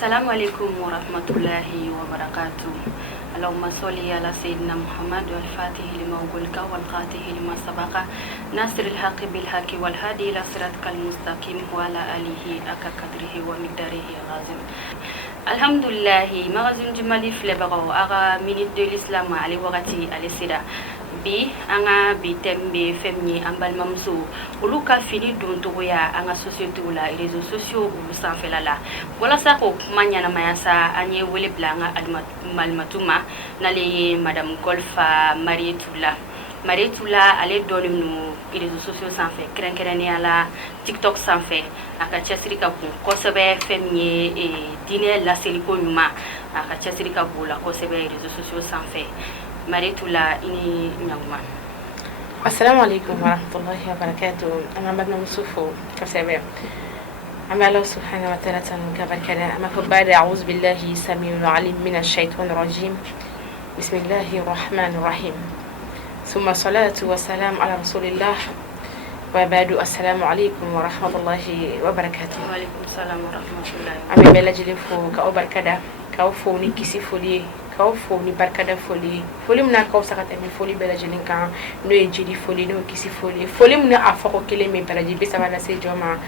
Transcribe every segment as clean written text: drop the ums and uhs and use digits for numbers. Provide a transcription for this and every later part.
Assalamu alaikum wa rahmatullahi wa barakatuh. Allahumma salli ala sayyidina Muhammad wal fatih lima ugulka wal qatih lima sabaka nasiril haqqi bil haqqi wal hadi ila siratikal mustaqim wa ala alihi aka qadrihi wa miqdarihi azim. Alhamdulillah, magazine jumali flebaro aga minute de l'islam ali wagati ali sida bi anga bi tembe femni ambal mamsu uluka fini don togoya anga société la réseaux sociaux ulu sanfelala wala sako manya na mayasa anye wele blanga almatuma nale madame Golfa Marietula ale doni nu réseaux sociaux sanfe krenkreni ala TikTok sanfe aka chasirika ku kosebe femni dine la seliko nyuma aka chasirika bula kosebe réseaux sociaux sanfe Marietula ini nyama. Assalamu alaikum wa rahmatullahi wa barakatuh. Ama badna musufu kasebe. Ama Allah subhanahu wa ta'ala kabarkana. Ama fabada a'udhu billahi samiul alim minash shaitanir rajim. Bismillahir rahmanir rahim. Thumma salatu wa salam ala rasulillah. Wa ba'du assalamu alaikum wa rahmatullahi wa barakatuh. Wa alaikum salam wa rahmatullahi. Ama bela jilifu ka obarkada ka ofo ni kisifuli kaw fo ni barkada foli mna kaw sakata mi foli bela jelin kan no e jidi foli no kisi foli mna afako kele me bela jibi sabana se joma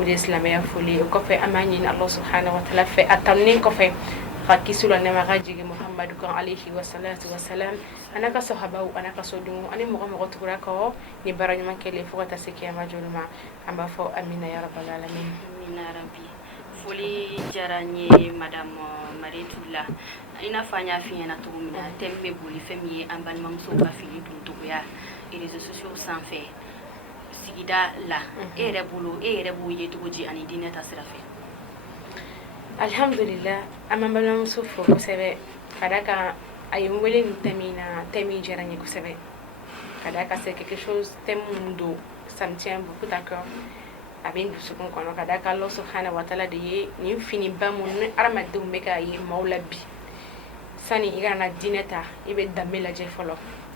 o de islamia foli ko fe amani Allah subhanahu wa ta'ala fe atamni ko fe hakisula ne magaji Muhammad kan alayhi wa salatu wa salam anaka sahaba anaka sodu ani mo tukura ko ni barani mankele fo ta seki ma joluma amba fo amina ya rabbal alamin amina rabbi foli jaranye madame Marietula ina fanya finya na tumina tembe boli femi ambal mamso ka fili tuntuya réseaux sociaux sans fait sigida la ere buye tuji ani dineta sirafe alhamdulillah amambal mamso fo ko sebe kadaka ayum wele temi jaranye ko sebe kadaka c'est quelque chose temundo ça me tient beaucoup à cœur abin dusukun kono kadaka Allah subhanahu wa ta'ala de ni fini bamun aramadu meka yi maulabi sani igana dineta ibe damela je folo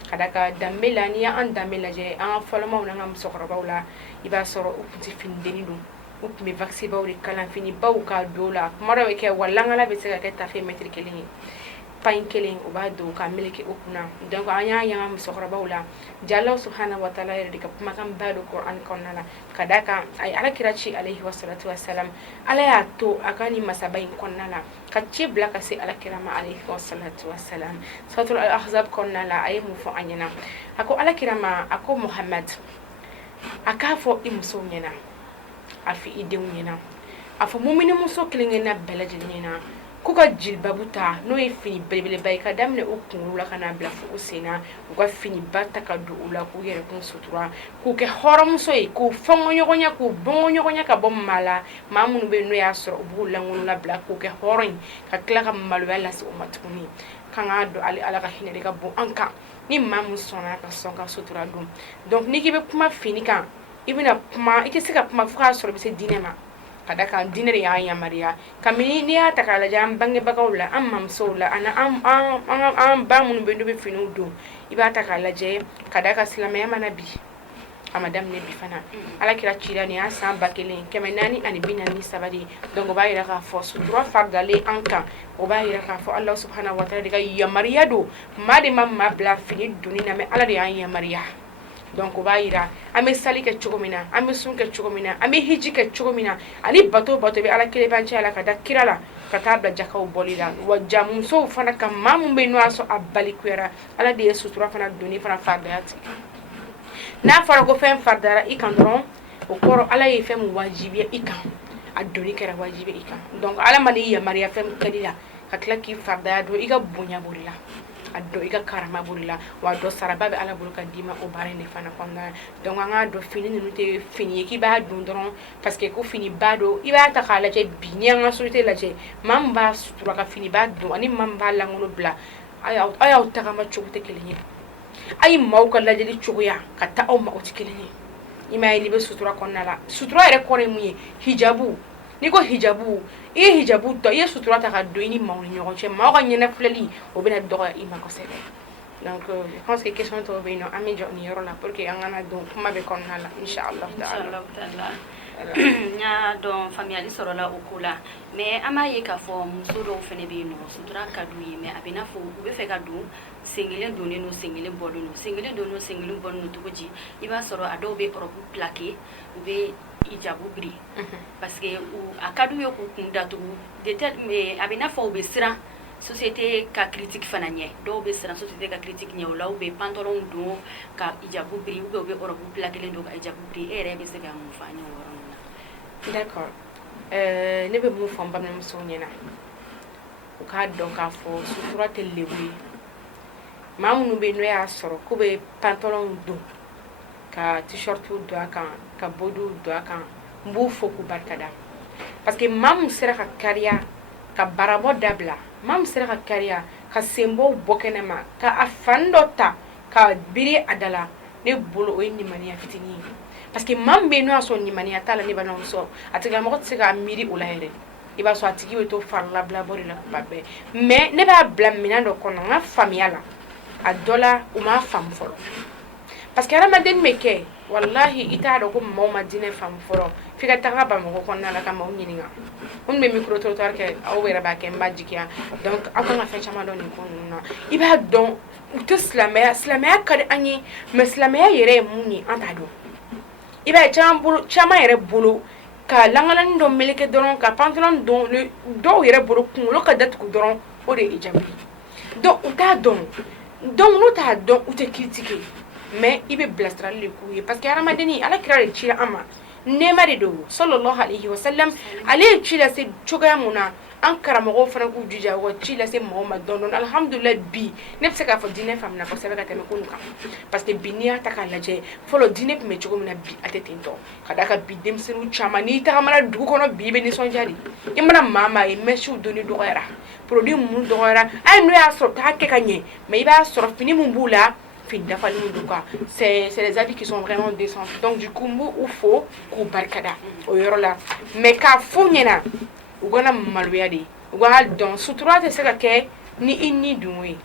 kadaka damela ni an damela je an folo mauna ngam sokoro bawla iba soro uputi findeni dum upmi vaccine bawri kala fini bawka dola mara weke wala ngala be sega keta fe metri kelini pain kelin ubado ka miliki upuna donc anya yanga sokoro bawla jalla subhanahu wa ta'ala yadika makam bado Qur'an konnala kadaka ay ala kirachi alayhi wassalatu wassalam ala ya to akani masabain konnala kachi blaka si ala kirama alayhi wassalatu wassalam suratul al-ahzab konnala ay mufu anyana ako ala kirama ako Muhammad akafo imso nyena afi ide nyena afo mumini muso kilingena belaje nyena kuka jilbabuta no e fini belebele bay ka damne o kunula kana bla fu usena uga fini batta ka do ula ku yere kun sutura ku ke horom so e ku fongo nyogonya ku bongo nyogonya ka bom mala mamunu be no ya soro bu la ngunu la bla ku ke horon ka kla ka malu ala so matuni kanga do ali ala ka hinere ka bu anka ni mamu sona ka sonka sutura dum donc ni kibe kuma fini kan ibina kuma ikisika kuma fuka soro be se dinema kadaka dinere ya maria kamini ni ata kala jam bange bagawla amam sola ana am bamun be ndobe finu do ibata kala je kadaka silama ya manabi amadam ne bifana ala kira chira ni asa bakelen kemenani ani binani sabadi donc ba ira ka fo su droit fagale anka o ba ira ka fo Allah subhanahu wa ta'ala diga ya maria do madi mamma bla fini dunina me ala de ya maria donc ba ira ame sali ke chogomina ame sun ke chogomina ame hiji ke chogomina ali bato be ala kele bancha ala kada kirala katabla jakaw bolila wa jamu so fana kam mamu be no aso abali kwera ala de sutura fana doni fana fardati na fara go fen fardara ikandron o koro ala ye fem wajibi ikan adoni kera wajibi ikan donc ala mani ya maria fem kadila hakla ki fardaya do iga bunya bolila addo iga karama burila wa do saraba be ala buluka dima o bare ne fana konna donc anga do fini ni te fini ki ba dun don parce que ko fini bado iba ta kala je binyanga soite la je mamba sutura ka fini ba do ani mamba la ngono bla aya o ta kama chukute kelinye ay mawka la jeli chukuya ka ta o ma o tikelinye ima ili be sutura konna la sutura ere kore muye hijabu niko hijabu hijabu to ye sutura ta ka do ini mawni nyogo che mawka nyena fleli o bena do ima ko sebe donc je pense que question to be no ami joni yoro la pour que angana do kuma be konna la inshallah taala nya don famille sɔrɔ la o ko la mais an b'a ye k'a fɔ muso dɔw fɛnɛ bɛ yen nɔ sutura ka d'u ye mais a bɛ n'a fɔ u bɛ fɛ ka don sen kelen donnen no sen kelen bɔlen no sen kelen donnen no sen kelen bɔlen no cogo di i b'a sɔrɔ a dɔw bɛ robe plaqué u bɛ hijabu biri parce que a ka d'u ye k'u kun datugu a bɛ n'a fɔ u bɛ siran société ka critique fana ɲɛ dɔw bɛ siran société ka critique ɲɛ o la u bɛ pantalon don ka hijabu biri ou bien u bɛ robe plaqué don ka hijabu biri e yɛrɛ bɛ se ka mun fɔ an ye o yɔrɔ ninnu na. D'accord. Ne bɛ mun fɔ n balimamusow ɲɛna u k'a dɔn k'a fɔ sutura tɛ lebu ye maa minnu bɛ yen n'o y'a sɔrɔ k'u bɛ pantalon don ka t-shirt don a kan ka bodiw don a kan n b'u fo k'u barikada parce que maa min sera ka kariya ka barabɔ dabila maa min sera ka kariya ka senbɔw bɔ kɛnɛma ka a fani dɔ ta ka biri a da la ne bolo o ye limaniya fitinin ye parce que maa min bɛ yen n'o y'a sɔrɔ limaniya t'a la ne balimamuso a tigilamɔgɔ tɛ se ka miiri o la yɛrɛ i b'a sɔrɔ a tigi bɛ to farilabila de la kuma bɛɛ mais ne b'a bila minɛn dɔ kɔnɔ n ka faamuya la a dɔ la u m'a faamu fɔlɔ parce que hadamaden bɛ kɛ walahi i t'a dɔn ko maaw ma diinɛ faamu fɔlɔ f'i ka taga Bamakɔ kɔnɔna la ka maaw ɲininka minnu bɛ micro trottoir kɛ aw yɛrɛ b'a kɛ n b'a jigiya donc aw kan ka fɛn caman dɔn nin ko ninnu na i b'a dɔn u tɛ silamɛya ka di an ye mais silamɛya yɛrɛ ye mun ye an t'a dɔn i b'a ye caman yɛrɛ bolo ka langalani dɔ meleke dɔrɔn ka pantalon don dɔw yɛrɛ bolo kunkolo ka datugu dɔrɔn o de ye hijabu ye donc u t'a dɔn donc n'u t'a dɔn u tɛ critiquer mais i bɛ bilasirali de k'u ye parce que hadamadennin ala kira de cira an ma nɛɛma de don sallallahu alaihi wasallam ale ye ci lase cogoya mun na an karamɔgɔw fana k'u jija u ka ci lase mɔgɔw ma dɔɔni dɔɔni alhamdulillah bi ne bɛ se k'a fɔ diinɛ faamuna kosɛbɛ ka tɛmɛ kunun kan parce que bi n'i y'a ta k'a lajɛ fɔlɔ diinɛ tun bɛ cogo min na bi a tɛ ten tɔ ka d'a kan bi denmisɛnninw caman n'i tagamana dugu kɔnɔ bi i bɛ nisɔndiya de i mana maa ye mɛsiw donni dɔgɔyara produit mun dɔgɔyara hali n'o y'a sɔrɔ t'a kɛ ka ɲɛ mais i b'a sɔrɔ fini mun b'u la fini dafalen don quoi c'est des habits qui sont vraiment décents donc du coup n b'u fo k'u barikada o yɔrɔ la mais k'a f'u ɲɛna u kana maloya de u k'a dɔn sutura tɛ se ka kɛ ni i ni dun ye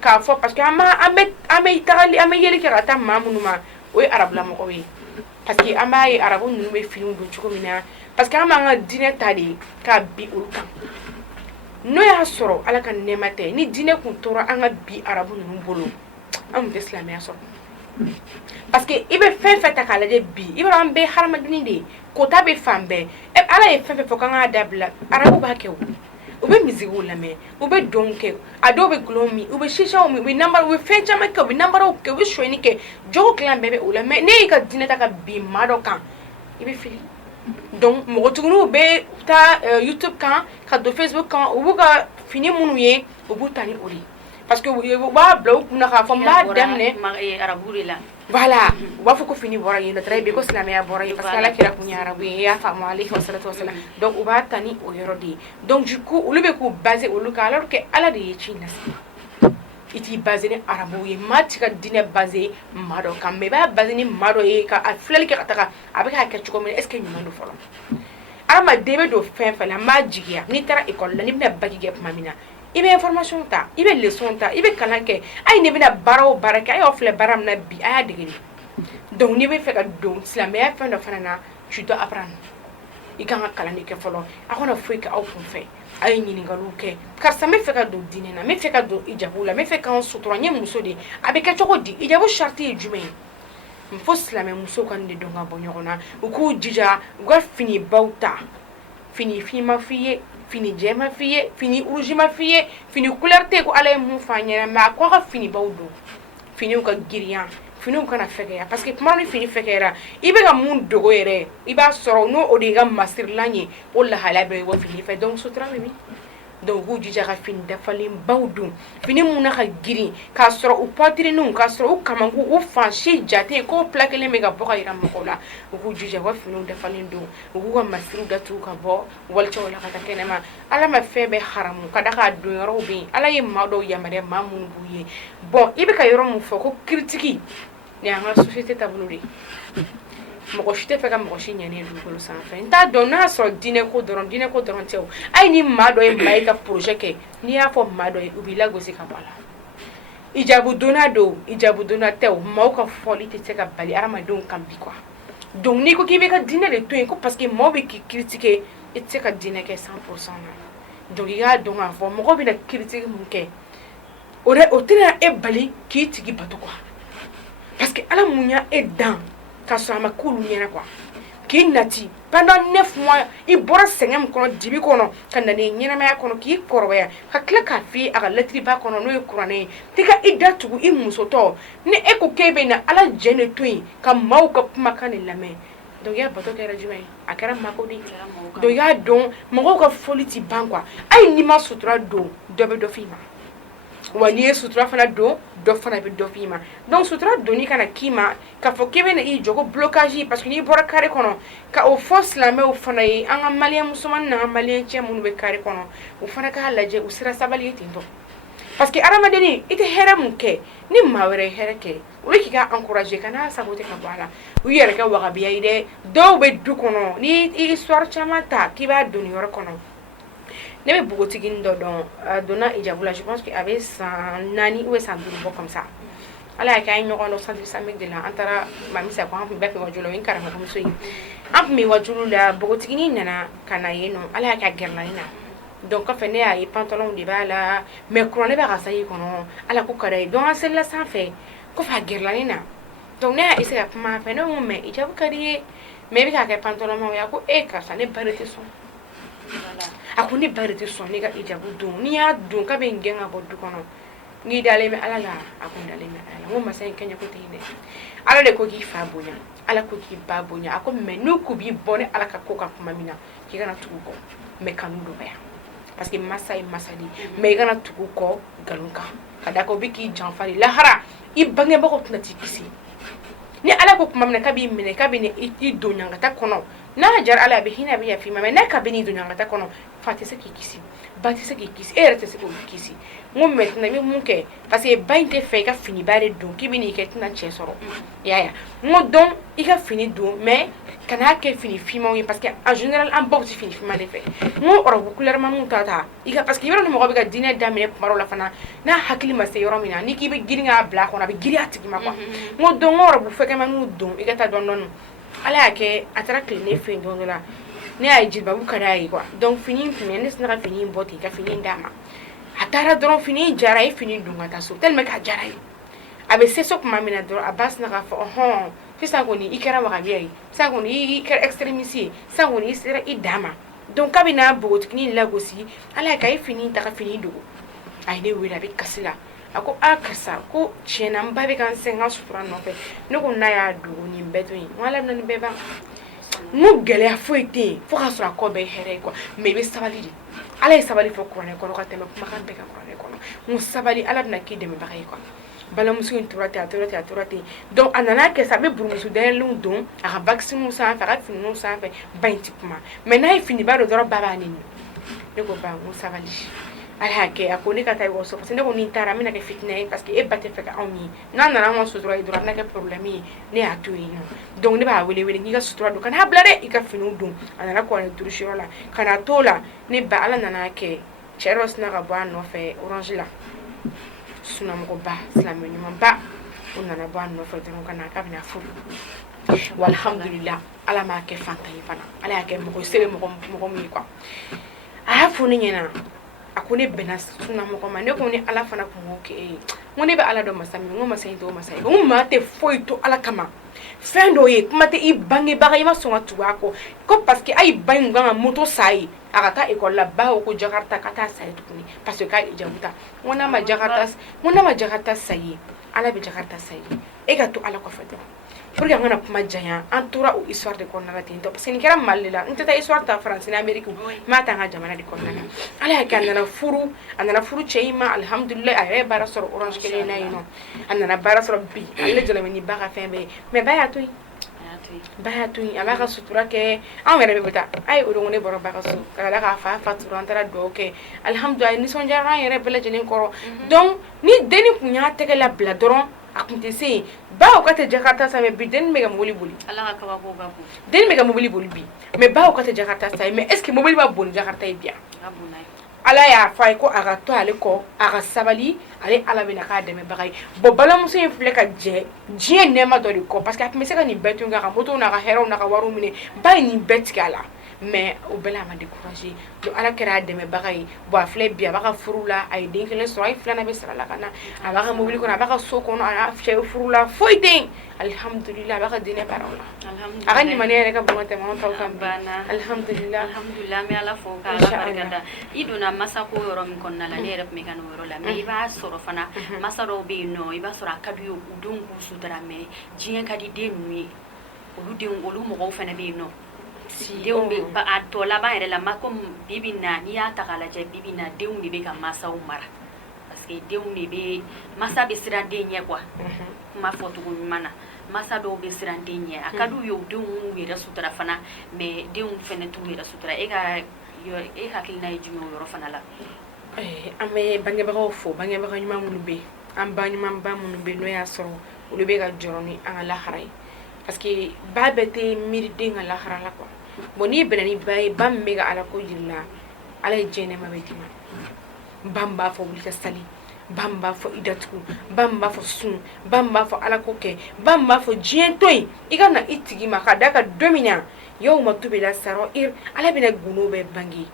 k'a fɔ parce que an bɛ yeli kɛ ka taa maa minnu ma o ye arabulamɔgɔw ye parce que an b'a ye arabu ninnu bɛ finiw don cogo min na parce que an b'an ka diinɛ ta de k'a bi olu kan n'o y'a sɔrɔ ala ka nɛɛma tɛ ni diinɛ kun tora an ka bi arabu ninnu bolo an tun tɛ silamɛya sɔrɔ parce que i bɛ fɛn fɛn ta k'a lajɛ bi i b'a dɔn an bɛɛ ye hadamadennin de ye kota bɛ fan bɛɛ ala ye fɛn fɛn fɔ k'an k'a dabila arabu b'a kɛ u bɛ misigiw lamɛn u bɛ dɔnw kɛ a dɔw bɛ gulɔw min u bɛ shishaw min u bɛ fɛn caman kɛ u bɛ nambaraw kɛ u bɛ sonyani kɛ jogo dilan bɛɛ bɛ o la mais ne y'i ka diinɛ ta ka bin maa dɔ kan i bɛ fili donc mɔgɔtigininw bɛ taa YouTube kan ka don Facebook kan u b'u ka fini minnu ye u b'u ta ni o de ye parce que u b'a bila u kunna k'a fɔ n b'a daminɛ arabu de la voilà u b'a fɔ ko fini bɔra yen nɔ très bien ko silamɛya bɔra yen parce que ala kira kun ye arabu ye i y'a faamu alayhi wa salatu wa salam donc u b'a ta ni o yɔrɔ de ye donc du coup olu bɛ k'u baser olu kan alors que ala de ye ci lase i t'i baser ni arabu ye maa t'i ka diinɛ baser maa dɔ kan mais i b'a baser ni maa dɔ ye ka a filɛli kɛ ka taga a bɛ k'a kɛ cogo min na est ce que ɲuman don fɔlɔ adamaden bɛ don fɛn fɛn la n b'a jigiya n'i taara école la n'i bɛna bac kɛ tuma min na i bɛ information ta i bɛ leçon ta i bɛ kalan kɛ ayi ne bɛna baara o baara kɛ a y'aw filɛ baara min na bi a y'a dege de donc n'i bɛ fɛ ka don silamɛya fɛn dɔ fana na tu dois apprendre i kan ka kalan de kɛ fɔlɔ a kana foyi kɛ aw kun fɛ a ye ɲininkaliw kɛ karisa n bɛ fɛ ka don diinɛ na n bɛ fɛ ka don hijabu la n bɛ fɛ k'an sutura n ye muso de ye a bɛ kɛ cogo di hijabu charte ye jumɛn ye fo silamɛ musow ka nin de dɔn ka bɔ ɲɔgɔn na u k'u jija u ka finibaw ta fini finma f'i ye fini jɛma f'i ye fini rouge ma f'i ye fini couleur tɛ ko ala ye mun f'a ɲɛna mais a ko a ka finibaw don finiw ka girinya finiw kana fɛgɛya parce que tuma ni fini fɛgɛyara i bɛ ka mun dogo yɛrɛ i b'a sɔrɔ n'o o de ye ka masirilan ye o lahalaya bɛ bɔ fini fɛ donc sutura bɛ min donc u k'u jija ka fini dafalenbaw don fini mun na ka girin k'a sɔrɔ u poitrines k'a sɔrɔ u kamankun u fan si jate k'o plat kelen bɛ ka bɔ ka yira mɔgɔw la u k'u jija u ka finiw dafalen don u k'u ka masiriw datugu ka bɔ walicɛw la ka taa kɛnɛma ala ma fɛn bɛɛ haramu ka da k'a don yɔrɔw bɛ yen ala ye maa dɔw yamaruya maa minnu b'u ye bon i bɛ ka yɔrɔ mun fɔ ko critique nin y'an ka société taabolo de ye mɔgɔ si tɛ fɛ ka mɔgɔ si ɲɛnen dugukolo sanfɛ n t'a dɔn n'a sɔrɔ diinɛ ko dɔrɔn tɛ o hali ni maa dɔ ye maa ye ka projet kɛ n'i y'a fɔ maa dɔ ye u b'i lagosi ka bɔ a la hijabu donna don hijabu donna tɛ o maaw ka fɔli tɛ se ka bali adamadenw kan bi quoi donc n'i ko k'i bɛ ka diinɛ de to yen ko parce que maaw bɛ k'i critiquer i tɛ se ka diinɛ kɛ 100% na donc i k'a dɔn k'a fɔ mɔgɔw bɛna critique mun kɛ o tɛna e bali k'i tigi bato quoi parce que ala mun y'a e dan ka sɔrɔ a ma k'olu ɲɛna quoi k'i nati pendant 9 mois i bɔra sɛgɛn min kɔnɔ dibi kɔnɔ ka na n'i ɲɛnamaya kɔnɔ k'i kɔrɔbaya ka tila k'a f'i ye a ka latiriba kɔnɔ n'o ye kuranɛ ye f'i ka i da tugu i musotɔ ni e ko k'e bɛ na ala jɛn de to yen ka maaw ka kumakan de lamɛn donc i y'a bato kɛra jumɛn ye a kɛra mako de donc i y'a dɔn mɔgɔw ka foli ti ban quoi hali n'i ma sutura don dɔ bɛ dɔ f'i ma wa n'i ye sutura fana don dɔ fana bɛ dɔ f'i ma donc sutura donni kana k'i ma k'a fɔ k'i bɛ na i jɔ ko blocage parce que n'i bɔra carré kɔnɔ ka o fɔ silamɛw fana ye an ka maliyɛn musomanin n'an ka maliyɛn cɛ minnu bɛ carré kɔnɔ u fana k'a lajɛ u sera sabali ye ten tɔ parce que adamadenni i tɛ hɛrɛ mun kɛ ni maa wɛrɛ ye hɛrɛ kɛ o ye k'i ka encourager ka n'a sago tɛ ka bɔ a la u yɛrɛ kɛ wagabiya ye dɛ dɔw bɛ du kɔnɔ ni i histoire caman ta k'i b'a don nin yɔrɔ kɔnɔ ne bɛ bogotigini dɔ dɔn a donna hijabu la je pense que a bɛ san 4 ou san 5 bɔ comme ça ala y'a kɛ an ye ɲɔgɔn dɔn centre islamique de la an taara mamisa ko an tun bɛɛ fɛ wajulu la o ye n karamɔgɔmuso ye an tun bɛ wajulu la bogotigini nana ka na yen nɔ ala y'a kɛ a gɛrɛla ne na donc kɔfɛ ne y'a ye pantalon de b'a la mais kuranɛ b'a ka sayi kɔnɔ ala ko ka d'a ye donc an selila sanfɛ kɔfɛ a gɛrɛla ne na donc ne y'a essayer ka kuma a fɛ ne ko mais hijabu ka di ye mais i bɛ k'a kɛ pantalon ma ye a ko karisa ne ba de tɛ sɔn a ko ne ba de tɛ sɔn ne ka hijabu don n'i y'a don k'a bɛ n gɛn ka bɔ du kɔnɔ n'i dalen bɛ ala la a ko n dalen bɛ ala la n ko masa in kɛɲɛ ko tɛ yen dɛ ala de ko k'i fa bonya ala ko k'i ba bonya a ko mais n'u ko b'i bɔ ni ala ka ko ka kuma min na k'i kana tugu kɔ mais kanu dɔgɔya parce que masa ye masa de mais i kana tugu kɔ nkalon kan ka da kan o bɛ k'i janfa de lahara i bangebagaw tɛna t'i kisi ni ala ko kuma min na k'a b'i minɛ k'a bɛ i don ɲangata kɔnɔ n'a jara ala a bɛ hinɛ a bɛ yafa i ma mais n'a ka bɛ n'i don ɲangata kɔnɔ fa tɛ se k'i kisi ba tɛ se k'i kisi e yɛrɛ tɛ se k'o kisi n ko maintenant i bɛ mun kɛ parce que ba in tɛ fɛ i ka fini ba de don k'i bɛ n'i kɛ tɛna cɛ sɔrɔ i y'a ye n ko donc i ka fini don mais kana kɛ fini finmanw ye parce que en général an baw tɛ fini finman de fɛ n ko ɔrɔbu couleur ma mun ta i ka parce que yɔrɔ ni mɔgɔ bɛ ka diinɛ daminɛ kuma dɔw la fana n'a hakili ma se yɔrɔ min na n'i k'i bɛ girin k'a bila a kɔnɔ a bɛ girin a tigi ma quoi n ko donc n ko ɔrɔbu fɛkɛmaniw don i ka taa dɔɔni ala y'a kɛ a taara tile ne fɛ yen don dɔ la ne y'a ye jilibabu ka d'a ye quoi donc fini in tun bɛ ne sinna ka fini in bɔ ten ka fini in d'a ma a taara dɔrɔn fini in jara a ye fini in don ka taa so tellement que a jara ye a bɛ se so tuma min na dɔrɔn a ba sinna k'a fɔ ɔhɔn sisan kɔni i kɛra wagabiya ye sisan kɔni i kɛra extrémiste ye sisan kɔni i sera i dan ma donc k'a bɛ n'a bogotigini in lagosi ala y'a kɛ a ye fini in ta ka fini in dogo a ye ne wele a bɛ kasi la a ko karisa ko tiɲɛna n ba bɛ ka n sɛgɛn n ka sutura nɔfɛ ne ko n'a y'a dogo nin bɛɛ to yen n ko ala bɛna nin bɛɛ ban n ko gɛlɛya foyi tɛ yen fo k'a sɔrɔ a kɔ bɛɛ ye hɛrɛ ye quoi mais i bɛ sabali de ala ye sabali fɔ kuranɛ kɔnɔ ka tɛmɛ kumakan bɛɛ kan kuranɛ kɔnɔ n ko sabali ala bɛna k'i dɛmɛbaga ye quoi balimamuso in tora ten a tora ten a tora ten donc a nana kɛ sa a bɛ burumuso dayɛlɛnw don a ka bakisininw sanfɛ a ka finiw sanfɛ ba in tɛ kuma mais n'a ye finiba don dɔrɔn ba b'a nɛni ne ko ba n ko sabali ala y'a kɛ a ko ne ka taa ekɔliso parce que ne ko ni n taara n bɛna kɛ fitinɛ ye parce que e ba tɛ fɛ ka anw ye n'a nana anw ka sutura ye dɔrɔn a bɛna kɛ problème ye ne y'a to yen nɔ donc ne b'a wele k'i ka sutura don kana bila dɛ i ka finiw don a nana kɔrɔ durusiyɔrɔ la ka na to la ne ba ala nana kɛ cɛ dɔ sina ka bɔ a nɔfɛ orange la sunamɔgɔba silamɛ ɲumanba o nana bɔ a nɔfɛ dɔrɔn ka na k'a bɛna furu walhamdulillah ala m'a kɛ fantan ye fana ala y'a kɛ mɔgɔ sere mɔgɔ min ye quoi a y'a fɔ ne ɲɛna a ko ne bɛnna sunamɔgɔ ma ne ko ni ala fana kun b'o kɛ e ye n ko ne bɛ ala dɔn masa min n ko masa in t'o masa ye n ko maa tɛ foyi to ala kama fɛn dɔw ye kuma tɛ i bangebaga i ma sɔn ka tugu a kɔ ko parce que a ye ba in kan ka moto sa ye a ka taa ekɔli la ba ko jakarta ka taa sa ye tuguni parce que k'a hijabu ta n ko n'a ma jakarta sa ye ala bɛ jakarta sa ye e ka to ala kɔfɛ dɔrɔn pour que an kana kuma janya an tora o histoire de kɔnɔna la ten tɔ parce que nin kɛra mali de la n tɛ taa histoire ta faransi ni amérique n b'a ta an ka jamana de kɔnɔna la ala y'a kɛ a nana furu cɛ in ma alhamdulilayi a yɛrɛ ye baara sɔrɔ orange kelen na yen nɔ a nana baara sɔrɔ bi ale jɔlen bɛ ni ba ka fɛn bɛɛ ye mais ba y'a to yen ba y'a to yen a b'a ka sutura kɛ anw yɛrɛ bɛ taa a ye o don ne bɔra ba ka so ka da k'a fa fatura an taara dugawu kɛ alhamdulilayi nisɔndiyara an yɛrɛ bɛɛ lajɛlen kɔrɔ donc ni denni kun y'a tɛgɛ labila dɔrɔn a kun tɛ se yen baw ka tɛ jakarta sa mais bi denni bɛ ka mobili boli ala ka kabako ka bon denni bɛ ka mobili boli bi mais baw ka tɛ jakarta sa mais est ce que mobili b'a boli jakarta ye bi ala y'a fɔ a ye ko a ka to ale kɔ a ka sabali ale ala bɛna k'a dɛmɛbaga ye bon balimamuso in filɛ ka jɛ diɲɛ nɛɛma dɔ de kɔ parce que a tun bɛ se ka nin bɛɛ tun k'a ka moto n'a ka hɛrɛw n'a ka wariw minɛ ba ye nin bɛɛ tigɛ a la mais o bɛɛ la a ma découragé donc ala kɛra a dɛmɛbaga ye bon a filɛ bi a b'a ka furu la a ye den kelen sɔrɔ a ye filanan bɛ sara la ka na a b'a ka mobili kɔnɔ a b'a ka so kɔnɔ a y'a cɛ furu la foyi tɛ yen alhamdulillah a b'a ka diinɛ baaraw la a ka limaniya yɛrɛ ka bon ka tɛmɛ anw taw kan alhamdulillah alhamdulillah me ala fo ka ala barika da i donna masa ko yɔrɔ min kɔnɔna la ne yɛrɛ tun bɛ ka n'o yɔrɔ la mais i b'a sɔrɔ fana masa dɔw bɛ yen nɔ i b'a sɔrɔ a ka d'u ye u denw k'u sutura mais diɲɛ ka di den ninnu ye olu mɔgɔw fana bɛ yen nɔ denw bɛ a tɔ laban yɛrɛ la ma comme bibi na n'i y'a ta k'a lajɛ bibi na denw de bɛ ka masaw mara parce que denw de bɛ masa bɛ siran den ɲɛ quoi kuma fɔcogo ɲuman na masa dɔw bɛ siran den ɲɛ a ka d'u ye u denw y'u yɛrɛ sutura fana mais denw fana t'u yɛrɛ sutura e hakilina ye jumɛn o yɔrɔ fana la an bɛ bangebagaw fo bangebaga ɲuman minnu bɛ yen an ba ɲumanba minnu bɛ yen n'o y'a sɔrɔ olu bɛ ka jɔrɔ ni an ka lahara ye parce que ba bɛɛ tɛ miiri den ka lahara la quoi bon n'i bɛnna ni ba ye ba min bɛ ka ala ko jira la ala ye diɲɛ nɛɛma bɛ d'i ma ba min b'a fɔ wuli ka sali ba min b'a fɔ i datugu ba min b'a fɔ sun ba min b'a fɔ ala ko kɛ ba min b'a fɔ diɲɛ to yen i ka na i tigi ma ka da ka don min na yawma tubila sarair ala bɛna gundo bɛɛ bange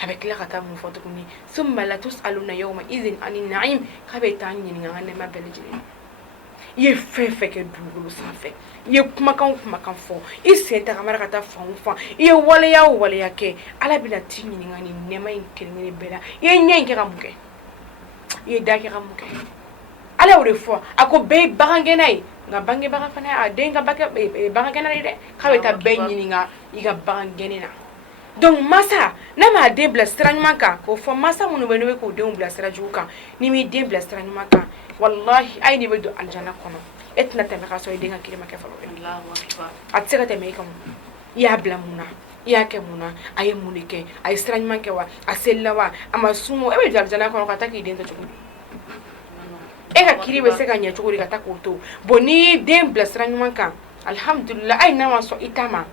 a bɛ tila ka taa mun fɔ tuguni summa latus'aluna yawma idhin anin na'im k'a bɛ taa ɲininka an ka nɛɛma bɛɛ lajɛlen i ye fɛn fɛn kɛ dugukolo sanfɛ i ye kumakan fɔ i sen tagamara ka taa fan o fan i ye waleya o waleya kɛ ala bɛna t'i ɲininka nin nɛɛma in kelen-kelen bɛɛ la i ye ɲɛ in kɛ ka mun kɛ i ye da kɛ ka mun kɛ ala y'o de fɔ a ko bɛɛ ye bagangɛnna ye nka bangebaga fana a den ka bagangɛnna ye dɛ k'a bɛ taa bɛɛ ɲininka i ka bagangɛnni na donc masa n'a m'a den bila sira ɲuman kan k'o fɔ masa minnu bɛ n'u bɛ k'u denw bila sira jugu kan n'i m'i den bila sira ɲuman kan wallahi a ye n'i bɛ don alijana kɔnɔ e tɛna tɛmɛ k'a sɔrɔ i den ka kiri ma kɛ fɔlɔ a tɛ se ka tɛmɛ i kan i y'a bila mun na i y'a kɛ mun na a ye mun de kɛ a ye sira ɲuman kɛ wa a selila wa a ma sun e bɛ don alijana kɔnɔ ka taa k'i den to cogo di e ka kiri bɛ se ka ɲɛ cogo di ka taa k'o to bon n'i y'i den bila sira ɲuman kan alhamdulillah a ye n'a ma sɔn i ta ma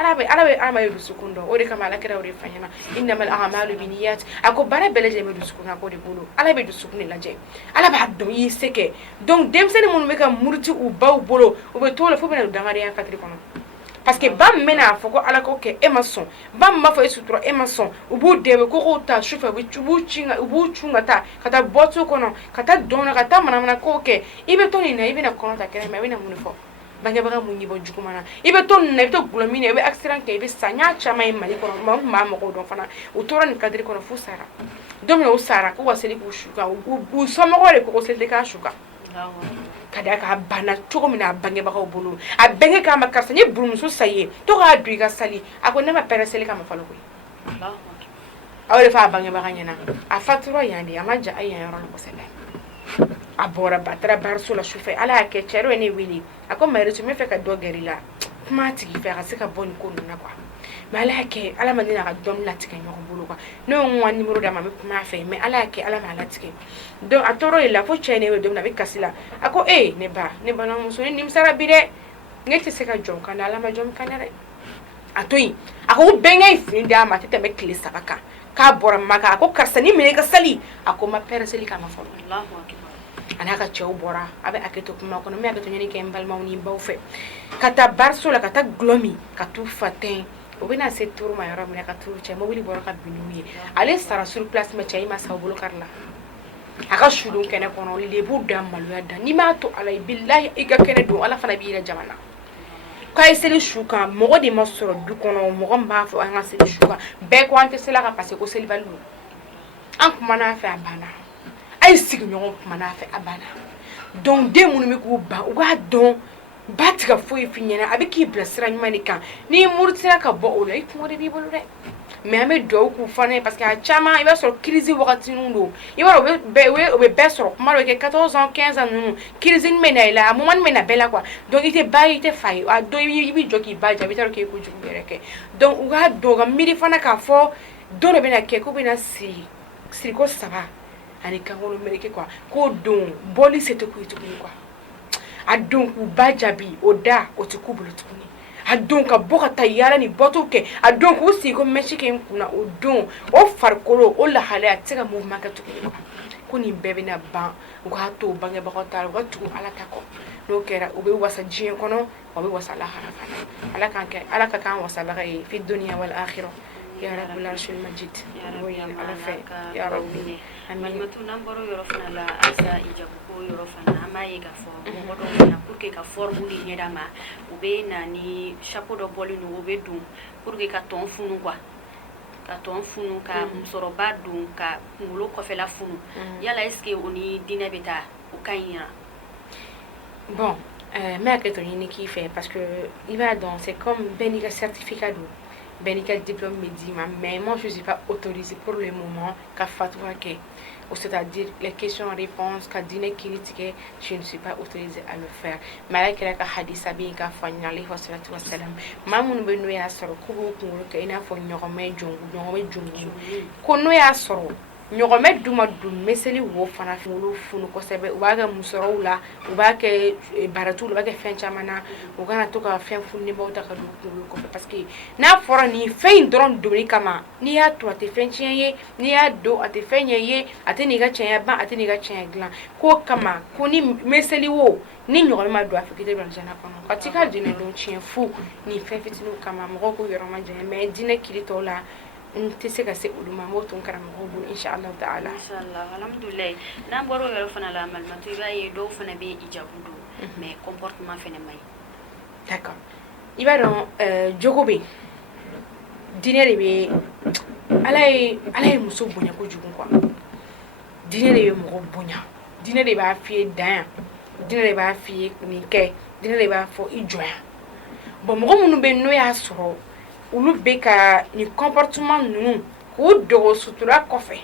ala bɛ dusukun dɔn o de kama ala kɛra o de fa ɲɛna innamal a'malu binniyat a ko baara bɛɛ lajɛlen bɛ dusukun na k'o de bolo ala bɛ dusukun de lajɛ ala b'a dɔn i y'i se kɛ donc denmisɛnnin minnu bɛ ka muruti u baw bolo u bɛ t'o la fo bɛna don dangadenya kadiri kɔnɔ parce que ba min bɛna fɔ ko ala k'o kɛ e ma sɔn ba min b'a fɔ e sutura e ma sɔn u b'u dɛmɛ ko k'o ta sufɛ u b'u cun ka taa bɔtu kɔnɔ ka taa dɔn na ka taa manamana k'o kɛ i bɛ to nin na i bɛna kɔnɔ ta kɛnɛ ma i bɛna mun de fɔ bangebaga mun y'i bɔ juguman na i bɛ to nin na i bɛ to gulɔ min na i bɛ accident kɛ i bɛ sa n y'a caman ye mali kɔnɔ maa tun b'a mɔgɔw dɔn fana u tora nin kadiri kɔnɔ f'u sara don min na u sara k'u ka seli k'u su kan u somɔgɔw de ko ko seli tɛ k'a su kan ka d'a kan a banna cogo min na a bangebagaw bolo a bɛnkɛ k'a ma karisa n ye burumuso sa i ye to k'a don i ka sali a ko ne ma pɛrɛ seli kama fɔlɔ koyi aw de fɔ a bangebaga ɲɛna a fatura yan de a ma ja a yan yɔrɔ la kosɛbɛ a bɔra ba a taara bariso la sufɛ ala y'a kɛ cɛ dɔ ye ne wele a ko Mariyetu n bɛ fɛ ka dɔ gɛrɛ i la kuma a tigi fɛ a ka se ka bɔ nin ko ninnu na quoi mais ala y'a kɛ ala ma deli a ka dɔnni latigɛ ɲɔgɔn bolo quoi ne ye n ka numéro d'a ma n bɛ kuma a fɛ mais ala y'a kɛ ala m'a latigɛ donc a tora o de la fo cɛ ye ne wele don min na a bɛ kasi la a ko ne balimamuso ne nimisara bi dɛ ne tɛ se ka jɔ n kan dɛ ala ma jɔ n kan dɛ a to yen a ko bɛnkɛ ye fini d'a ma a tɛ tɛmɛ tile 3 kan k'a bɔra Maka a ko karisa ni minɛ i ka sali a ko n ma pɛrɛ seli k'a ma fɔlɔ a n'a ka cɛw bɔra a bɛ hakɛto kuma kɔnɔ n bɛ hakɛto ɲini kɛ n balimaw ni n baw fɛ ka taa bariso la ka taa gulɔ min ka t'u fa tɛn o bɛna se turu ma yɔrɔ min na ka turu cɛ mobili bɔra ka bin n'u ye ale sara sur place mais cɛ in ma sa o bolo kari la a ka sudon kɛnɛ kɔnɔ lebu da maloya da n'i m'a to ala ye bilahi i ka kɛnɛ don ala fana b'i yɛrɛ jamana k'a ye seli su kan mɔgɔ de ma sɔrɔ du kɔnɔ mɔgɔ min b'a fɔ an ka seli su kan bɛɛ ko an tɛ seli kan parce que ko seli bali don an kumana a fɛ a banna a ye sigiɲɔgɔn kumana a fɛ a banna donc den minnu bɛ k'u ban u k'a dɔn ba tigɛ foyi f'i ɲɛna a bɛ k'i bila sira ɲuman de kan n'i murutira ka bɔ o la i kungo de b'i bolo dɛ mais an bɛ dugawu k'u fana ye parce que a caman i b'a sɔrɔ crise wagatinin don i b'a dɔn o bɛ bɛɛ sɔrɔ kuma dɔ kɛ 14 ans 15 ans ninnu crise bɛ na i la a moment bɛ na bɛɛ la quoi donc i tɛ ba ye i tɛ fa ye a dɔn i bɛ jɔ k'i ba jaabi i t'a dɔn k'e kojugu yɛrɛ kɛ donc u k'a dɔn ka miiri fana k'a fɔ don dɔ bɛ na kɛ k'u bɛ na siriko 3 ani kankolo meleke quoi k'o don bɔli se tɛ k'u ye tuguni quoi a don k'u ba jaabi o da o tɛ k'u bolo tuguni a don ka bɔ ka taa yaala ni bɔtɔw kɛ a don k'u sigi ko mɛsi kɛ n kunna o don o farikolo o lahalaya a tɛ se ka mouvement kɛ tuguni ko nin bɛɛ bɛna ban u k'a to bangebagaw ta la u ka tugu ala ta kɔ n'o kɛra u bɛ wasa diɲɛ kɔnɔ wa u bɛ wasa lahara fana ala ka k'an wasabaga ye fi duniya wal akhirah ya rabbul arshil majid ala fɛ ya rabbi Malimatu n'an bɔra yɔrɔ fana la halisa ijabu ko yɔrɔ fana an b'a ye k'a fɔ mɔgɔ dɔw fana pour que ka forme de ɲɛda ma u bɛ na ni chapeau dɔ bɔlen don o bɛ don pour que ka tɔn funu quoi ka tɔn funu ka musɔrɔba don ka kunkolo kɔfɛla funu yala est ce que o ni diinɛ bɛ taa o ka ɲi wa bon n bɛ hakili to ɲini k'i fɛ parce que i b'a dɔn c'est comme bɛɛ n'i ka certificat don bɛɛ n'i ka diplôme bɛ d'i ma mais moi je suis pas autorisée pour le moment ka fatwa kɛ c'est-à-dire les questions-réponses, ka diinɛ kiiri tigɛ je ne suis pas autorisée à le faire mais ala kɛra ka hadisa bɛ yen k'a fɔ an ɲɛna alayhi salatu wasalam maa minnu bɛ n'o y'a sɔrɔ k'u b'u kunkolo kɛ i n'a fɔ ɲɔgɔmɛ jongu ko n'o y'a sɔrɔ ɲɔgɔmɛ duma dun meseli wo fana kunkolo funu kosɛbɛ u b'a kɛ musɔrɔw la u b'a kɛ baratuw la u b'a kɛ fɛn caman na u kana to ka fɛn funulenbaw ta ka don kunkolo kɔfɛ parce que n'a fɔra nin fɛn in dɔrɔn donni kama n'i y'a to a tɛ fɛn tiɲɛ ye n'i y'a don a tɛ fɛn ɲɛ ye a tɛ n'i ka tiɲɛ ban a tɛ n'i ka tiɲɛ dilan k'o kama ko ni meseli wo ni ɲɔgɔn ma don a fɛ k'i tɛ don alijana kɔnɔ ka t'i ka diinɛ don tiɲɛ fu nin fɛn fitininw kama mɔgɔw k'u yɔrɔ ma janya mais diinɛ kiri tɔw la n tɛ se ka se olu ma n b'o to n karamɔgɔw bolo inshallah ta'ala inshallah alhamdulillah n'an bɔra o yɔrɔ fana la Malimatu i b'a ye dɔw fana bɛ ijabu don mais comportement fana man ɲi d'accord i b'a dɔn jogo bɛ yen diinɛ de bɛ ala ye muso bonya kojugu quoi diinɛ de bɛ mɔgɔ bonya diinɛ de b'a f'i ye dan yan diinɛ de b'a f'i ye nin kɛ diinɛ de b'a fɔ i jɔ yan bon mɔgɔ minnu bɛ yen n'o y'a sɔrɔ olu bɛ ka nin comportement ninnu k'u dogo sutura kɔfɛ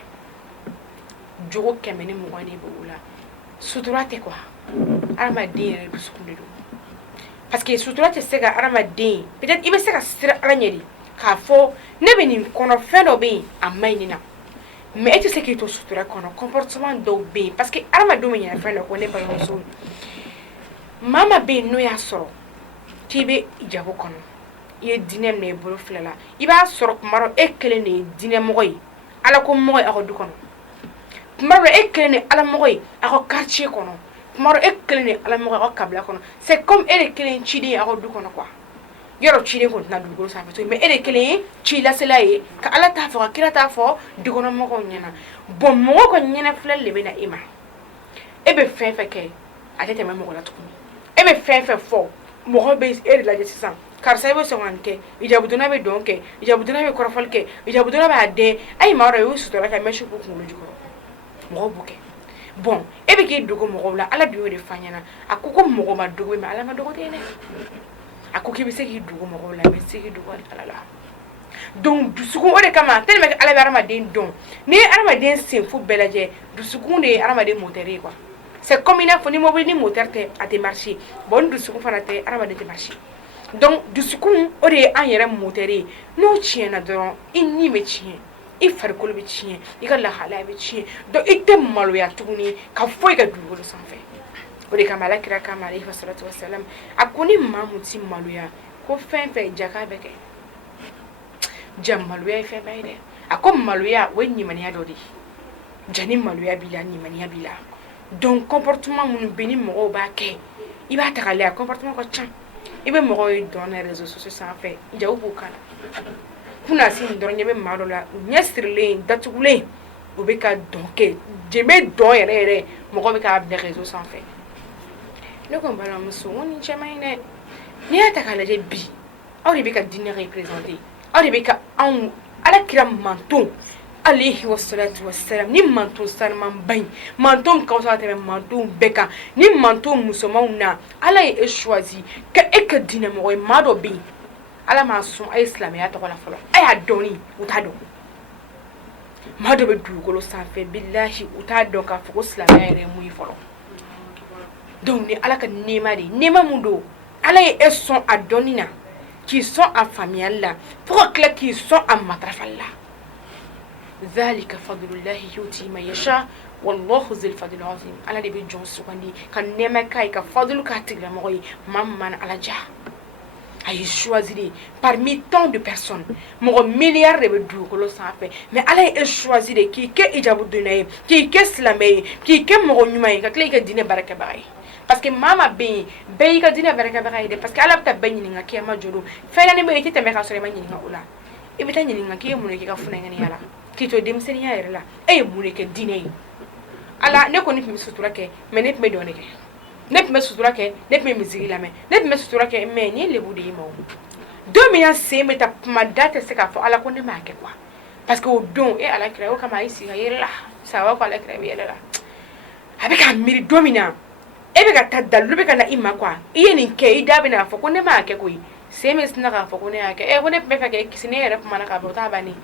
jogo 120 de b'o la sutura tɛ quoi adamaden yɛrɛ dusukun de don parce que sutura tɛ se ka adamaden peut-être i bɛ se ka siran ala ɲɛ de k'a fɔ ne bɛ nin kɔnɔ fɛn dɔ bɛ yen a ma ɲi nin na mais e tɛ se k'i to sutura kɔnɔ comportement dɔw bɛ yen parce que adamadenw bɛ ɲinɛ fɛn dɔ kɔ ne balimamuso maa ma bɛ yen n'o y'a sɔrɔ k'i bɛ jago kɔnɔ i ye diinɛ minɛ i bolo fila la i b'a sɔrɔ tuma dɔ e kelen de ye diinɛmɔgɔ ye ala ko mɔgɔ ye aw ka du kɔnɔ tuma dɔ e kelen de ye ala mɔgɔ ye aw ka quartier kɔnɔ tuma dɔ e kelen de ye ala mɔgɔ ye aw ka kabila kɔnɔ c'est comme e de kelen ciden ye aw ka du kɔnɔ quoi yɔrɔ ciden kɔni tɛna dugukolo sanfɛ to mais e de kelen ye ci lasela ye ka ala t'a fɔ ka kira t'a fɔ dukɔnɔmɔgɔw ɲɛna bon mɔgɔw ka ɲɛnafilɛli de bɛ na e ma e bɛ fɛn fɛn kɛ a tɛ tɛmɛ mɔgɔ la tuguni e bɛ fɛn fɛn fɔ mɔgɔ bɛ e de lajɛ sisan karisa i bɛ sɔn ka nin kɛ ijabudonna bɛ dɔn kɛ ijabudonna bɛ kɔrɔfɔli kɛ ijabudonna b'a den a ye maa dɔ ye o ye sutura kɛ mɛsi k'u kunkolo jukɔrɔ mɔgɔw b'o kɛ bon e bɛ k'i dogo mɔgɔw la ala de y'o de f'a ɲɛna a ko mɔgɔ ma dogo mais ala ma dogo ten dɛ a ko k'i bɛ se k'i dogo mɔgɔw la i bɛ se k'i dogo ala la donc dusukun o de kama tellement que ala bɛ adamaden dɔn n'i ye adamaden senfu bɛɛ lajɛ dusukun de ye adamaden moteur ye quoi c'est comme i n'a fɔ ni mobili ni moteur tɛ a tɛ marcher bon ni dusukun fana tɛ adamaden tɛ marcher donc dusukun o de ye an yɛrɛ moteur ye n'o tiɲɛna dɔrɔn i ni bɛ tiɲɛ i farikolo bɛ tiɲɛ i ka lahalaya bɛ tiɲɛ donc i tɛ maloya tuguni ka foyi kɛ dugukolo sanfɛ o de kama ala kira kama alayhi salatu wasalam a ko ni maa min ti maloya ko fɛn fɛn ja k'a bɛ kɛ ja maloya ye fɛn bɛɛ ye dɛ a ko maloya o ye ɲumaniya dɔ de ye ja ni maloya b'i la ɲumaniya b'i la donc comportement minnu bɛ ni mɔgɔw b'a kɛ i b'a ta k'a lajɛ a comportement ka ca i bɛ mɔgɔw ye dɔn na réseaux sociaux sanfɛ jaw b'u kala kunna si nin dɔrɔn ɲɛ bɛ maa dɔ la u ɲɛ sirilen datugulen u bɛ ka dɔn kɛ jɛnbɛ dɔn yɛrɛ yɛrɛ mɔgɔ bɛ k'a bila réseau sanfɛ ne ko n balimamuso n ko nin cɛ man ɲi dɛ n'i y'a ta k'a lajɛ bi aw de bɛ ka diinɛ représenter aw de bɛ ka anw ala kira manton alayhi wassalatu wassalam ni manton sanuman ba in manton ka fisa ka tɛmɛ manton bɛɛ kan ni manton musomanw na ala ye e choisi ka e kɛ diinɛmɔgɔ ye maa dɔ bɛ yen ala m'a sɔn a ye silamɛya tɔgɔ la fɔlɔ a y'a dɔn u t'a dɔn maa dɔ bɛ dugukolo sanfɛ bilahi u t'a dɔn k'a fɔ ko silamɛya yɛrɛ ye mun ye fɔlɔ donc ni ala ka nɛɛma de ye nɛɛma mun don ala ye e sɔn a dɔnni na k'i sɔn a faamuyali la fo ka tila k'i sɔn a matarafali la dhalika fadlullahi yuti man yasha wallahu zil fadlil azim ala de bɛ jɔn sugandi ka nɛɛma k'a ye ka fadlu k'a tigilamɔgɔ ye maa min mana ala ja a ye choisi parmi tant de personnes mɔgɔ milliard de bɛ dugukolo sanfɛ mais ala ye choisi de k'i kɛ hijabu donna ye k'i kɛ silamɛ ye k'i kɛ mɔgɔ ɲuman ye ka tila i ka diinɛ baarakɛbaga ye parce que maa ma bɛ yen bɛɛ y'i ka diinɛ baarakɛbaga ye dɛ parce que ala bɛ taa bɛɛ ɲininka kiyama jolo fɛn naani bɛ yen i tɛ tɛmɛ k'a sɔrɔ i ma ɲininka o la i bɛ taa ɲininka k'i ye mun de kɛ ka funɛŋɛniya la k'i to denmisɛnniya yɛrɛ la e ye mun de kɛ diinɛ ye ala ne kɔni tun bɛ sutura kɛ mais ne tun bɛ dɔn de kɛ ne tun bɛ sutura kɛ ne tun bɛ misiri lamɛn ne tun bɛ sutura kɛ mais nin ye lebu de ye ma o don min na sen bɛ ta kuma da tɛ se k'a fɔ ala ko ne m'a kɛ quoi parce que o don e ala kira o kama a y'i sigi a yɛlɛ la saba ko ala kira bɛ yɛlɛ la a bɛ ka miiri don min na e bɛ ka taa dalu bɛ ka na i ma quoi i ye nin kɛ i da bɛ na fɔ ko ne m'a kɛ koyi sen bɛ sinna k'a fɔ ko ne y'a kɛ ko ne tun bɛ fɛ k'e kisi ne yɛrɛ kuma na k'a fɔ o t'a bannen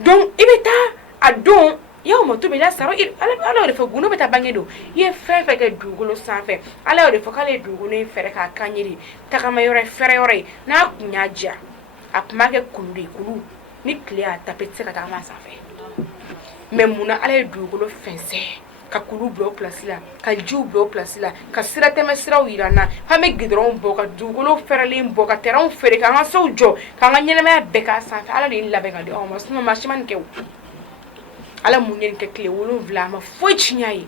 donc i bɛ taa a don yawma tubila sarair ala y'o de fɔ gundo bɛ taa bange don i ye fɛn fɛn kɛ dugukolo sanfɛ ala y'o de fɔ k'ale ye dugukolo in fɛrɛ k'a kan yiri tagama yɔrɔ ye fɛrɛ yɔrɔ ye n'a kun y'a diya a tun b'a kɛ kulu de ye kulu ni tile y'a tape tɛ se ka tagama a sanfɛ mais munna ala ye dugukolo fɛnsɛn ka kulu bila o place la ka jiw bila o place la ka sira tɛmɛ siraw yira n na k'an bɛ gidɔrɔnw bɔ ka dugukolo fɛrɛlen bɔ ka terrainw feere k'an ka sow jɔ k'an ka ɲɛnɛmaya bɛɛ k'a sanfɛ ala de ye labɛn ka di aw ma sinon maa si ma nin kɛ o ala mun ye nin kɛ tile 7 a ma foyi tiɲɛ ye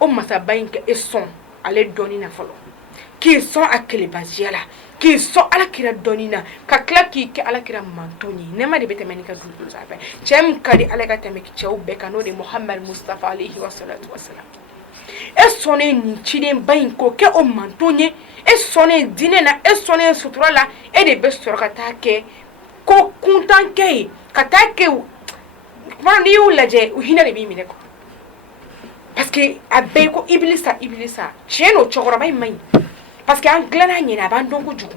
o masaba in kɛ e sɔn ale dɔɔnin na fɔlɔ k'i sɔn a kelebansiya la k'i sɔn ala kira dɔɔnin na ka tila k'i kɛ ala kira manton ye nɛɛma de bɛ tɛmɛ n'i ka dugukolo sanfɛ cɛ min ka di ala ka tɛmɛ cɛw bɛɛ kan n'o de ye muhamadu mustafa alayhi wa salatu wa salam e sɔnnen nin cidenba in k'o kɛ o manton ye e sɔnnen diinɛ na e sɔnnen sutura la e de bɛ sɔrɔ ka taa kɛ ko kuntan kɛ ye ka taa kɛ kuma n'i y'u lajɛ u hinɛ de b'i minɛ quoi parce que a bɛɛ ye ko ibilisa tiɲɛ no cɛkɔrɔba in man ɲi parce que an dilanna ɲɛna a b'an dɔn kojugu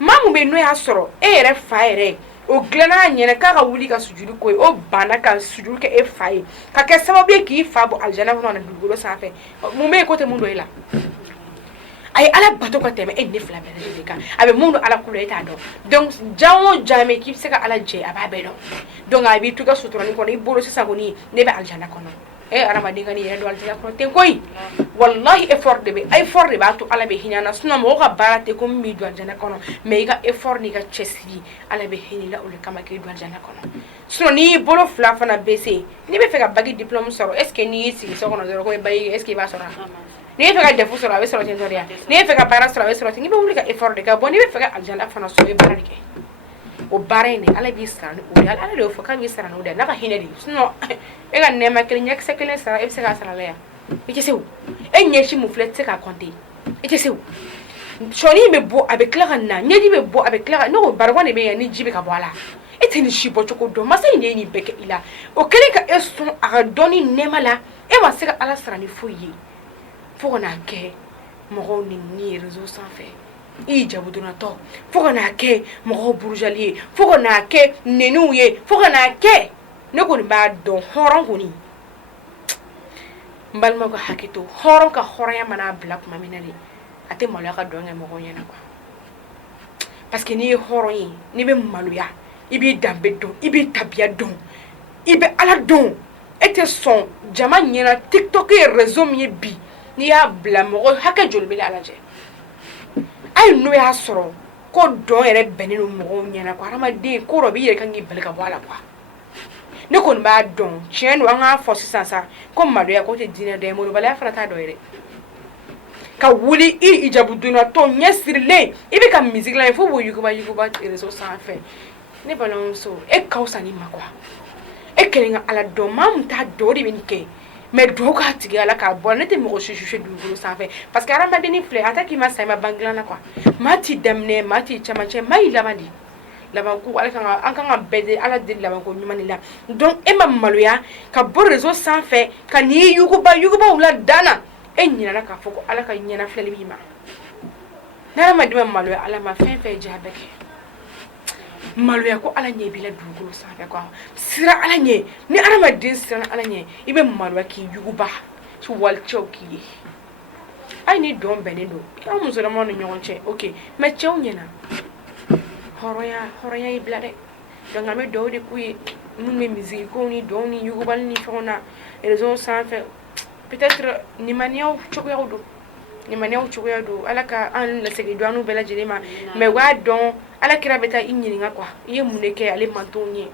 maa mun bɛ yen n'o y'a sɔrɔ e yɛrɛ fa yɛrɛ o dilanna ɲɛna k'a ka wuli ka sujudi ko ye o banna ka sujudi kɛ e fa ye ka kɛ sababu ye k'i fa bɔ alijana kɔnɔ ka na dugukolo sanfɛ mun bɛ yen ko tɛ mun dɔ e la a ye ala bato ka tɛmɛ e ni ne fila bɛɛ lajɛlen kan a bɛ mun don ala kulo e t'a dɔn donc jan o jan mɛ k'i bɛ se ka ala jɛ a b'a bɛɛ dɔn donc a b'i to i ka suturani kɔnɔ i bolo sisan kɔni ne bɛ alijana kɔnɔ adamaden ka n'i yɛrɛ don alijana kɔnɔ ten koyi wallahi effort de b'a to ala bɛ hinɛ na sinon mɔgɔ ka baara tɛ ko min b'i don alijana kɔnɔ mais i ka effort n'i ka cɛsiri ala bɛ hinɛ la o de kama k'i don alijana kɔnɔ sinon n'i y'i bolo fila fana baissé n'i bɛ fɛ ka bac diplôme sɔrɔ est ce que n'i y'i sigi so kɔnɔ dɔrɔn ko bac est ce que i b'a sɔrɔ n'i bɛ fɛ ka defu sɔrɔ a bɛ sɔrɔ ten tɔ de ya n'i bɛ fɛ ka baara sɔrɔ a bɛ sɔrɔ ten i bɛ wuli ka effort de kɛ bon n'i bɛ fɛ ka alijana fana sɔrɔ i bɛ baara de kɛ o baara in de ala b'i sara ni o de ala de y'o fɔ k'a b'i sara n'o de n'a ka hinɛ de sinon e ka nɛɛma kelen ɲɛkisɛ kelen sara e bɛ se k'a sara la yan i tɛ se o e ɲɛsi mun filɛ i tɛ se k'a compter i tɛ se o sɔɔni bɛ bɔ a bɛ tila ka na ɲɛji bɛ bɔ a bɛ tila ka ne ko barikɔn de bɛ yan ni ji bɛ ka bɔ a la e tɛ nin si bɔ cogo dɔn masa in de ye nin bɛɛ kɛ i la o kɛlen ka e sɔn a ka dɔnni nɛɛma la e ma se ka ala sara ni foyi ye fo ka n'a kɛ mɔgɔw ni réseau sanfɛ i jabudonatɔ fo ka n'a kɛ mɔgɔw burujali ye fo ka n'a kɛ neniw ye fo ka n'a kɛ ne kɔni b'a dɔn hɔrɔn kɔni n balimaw ka hakɛ to hɔrɔn ka hɔrɔnya mana bila tuma min na de a tɛ maloya ka dɔn kɛ mɔgɔw ɲɛna quoi parce que n'i ye hɔrɔn ye n'i bɛ maloya i b'i danbe dɔn i b'i tabiya dɔn i bɛ ala dɔn e tɛ sɔn jama ɲɛna tiktok ye réseau min ye bi n'i y'a bila mɔgɔ hakɛ joli bɛ ala jɛ ayi n'o y'a sɔrɔ ko dɔn yɛrɛ bɛnnen don mɔgɔw ɲɛna quoi hadamaden ko dɔ b'i yɛrɛ kan k'i bali ka bɔ a la quoi ne kɔni b'a dɔn tiɲɛ don an k'a fɔ sisan sa ko maloya ko tɛ diinɛ dɔ ye malobaliya fana t'a dɔ yɛrɛ ka wuli i hijabudonnatɔ ɲɛ sirilen i bɛ ka misiri lamɛn fo b'o yuguba réseau sanfɛ ne balimamuso e ka fisa ni ma quoi e kelen ka ala dɔn maa min t'a dɔn o de bɛ nin kɛ mais duwawu k'a tigi ala k'a bɔ ne tɛ mɔgɔ susu dugukolo sanfɛ parce que hadamaden filɛ a tɛ k'i ma sa i ma ban dilan na quoi maa t'i daminɛ maa t'i camancɛ maa y'i laban de labanko an kan ka bɛɛ de ala deli labanko ɲuman de la donc e ma maloya ka bɔ réseau sanfɛ ka n'i yugubaw la dan na e ɲinɛna k'a fɔ ko ala ka ɲɛnafilɛli b'i ma n'adamaden ma maloya ala ma fɛn fɛn diya bɛɛ kɛ maloya ko ala ɲɛ b'i la dugukolo sanfɛ quoi sira ala ɲɛ ni adamaden siran ala ɲɛ i bɛ maloya k'i yuguba walicɛw k'i ye ayi ni dɔn bɛnnen don aw musolamaw ni ɲɔgɔn cɛ ok mais cɛw ɲɛna hɔrɔnya y'i bila dɛ donc an bɛ duwawu de k'u ye minnu bɛ misirikow ni dɔnw ni yugubali ni fɛnw na réseau sanfɛ peut-être nimaniyaw cogoyaw don ni manew chugoya do ala ka an la segi do anu bela jeli ma me wa don ala kira beta inyini nga kwa ye muneke ale mantonye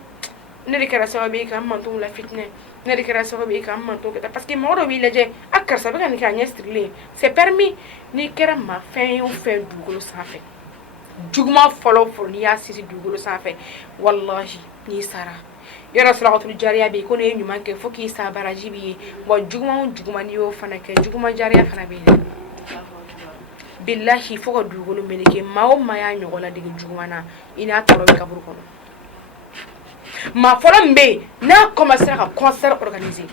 ne de kara sababe ka manton la fitne ne de kara sababe ka manton ka parce que moro bi leje akar sabe kan ka nyestrile c'est permis ni kera ma fin yo fin dugolo safe juguma follow ni ya sisi dugolo safe wallahi ni sara yara salatu jariya be ko ne nyuma ke foki sa baraji bi wa juguma ni yo fana ke juguma jariya fana be billahi foko dugolo meleke mawo maya nyogola de juguma na ina toro be kaburu kono ma folo mbe na commencer ka concert organiser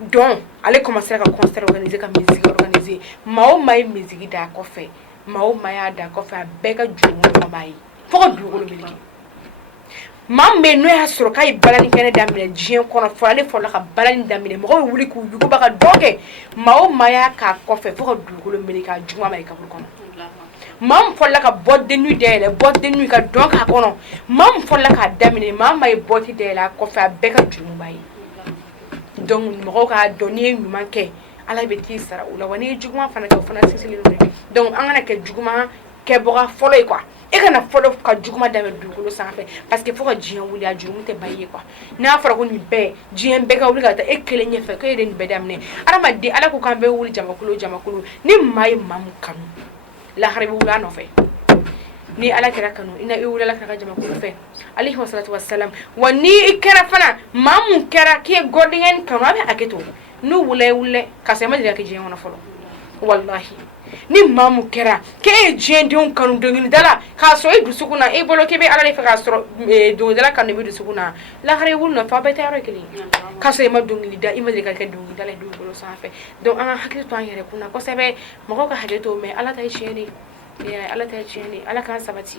donc allez commencer ka concert organiser ka musique organiser mawo may musique da ko fe mawo maya da ko fe bega juguma bayi foko dugolo meleke mambe no ya soro kay balani kene damine jien kono fo la ka balani damine mo wuli ku yugo baka doge mawo maya ka kofe fo dugolo melika juma may ka kono mam fo la ka bodde nuit dele bodde nuit ka donc ka kono mam fo la ka damine mam may botti dele ko fa beka juma bay donc mo ka donner ñu manke ala be ti sara wala woni juma fana ka fana sisili donc angana ke juma ke boga folo quoi e kana folo ka juguma dame dugolo sanfɛ parce que fo ka jiyan wuli a jurumu tɛ bayi quoi n'a fɔra ko nin bɛɛ jiyan bɛɛ ka wuli ka taa e kelen ɲɛfɛ ko e de nin bɛɛ daminɛ adamaden ala ko k'an bɛɛ wuli jamakulu ni maa ye maa min kanu lahara bɛ wuli a nɔfɛ ni ala kɛra kanu ina e wuli ala kɛra ka jamakulu fɛ alayhi wasalatu wasalam wa ni i kɛra fana maa mun kɛra k'i ye gɔdingɛni kanu a bɛ hakɛ to n'u wulɛ ka sɛ ma deli ka kɛ jiyan kɔnɔ fɔlɔ wallahi ni mamu kera ke jendon kanu dongini dala ka so e dusukuna e bolo ke be ala le fa ka so do dala kanu be dusukuna la hare wulna fa be tayro kili ka so e ma dongini da imade ka ke dongini dala do bolo safe donc an hakki to an yere kuna ko sebe mo ko hade to me ala tay cheni ya ala tay cheni ala kan sabati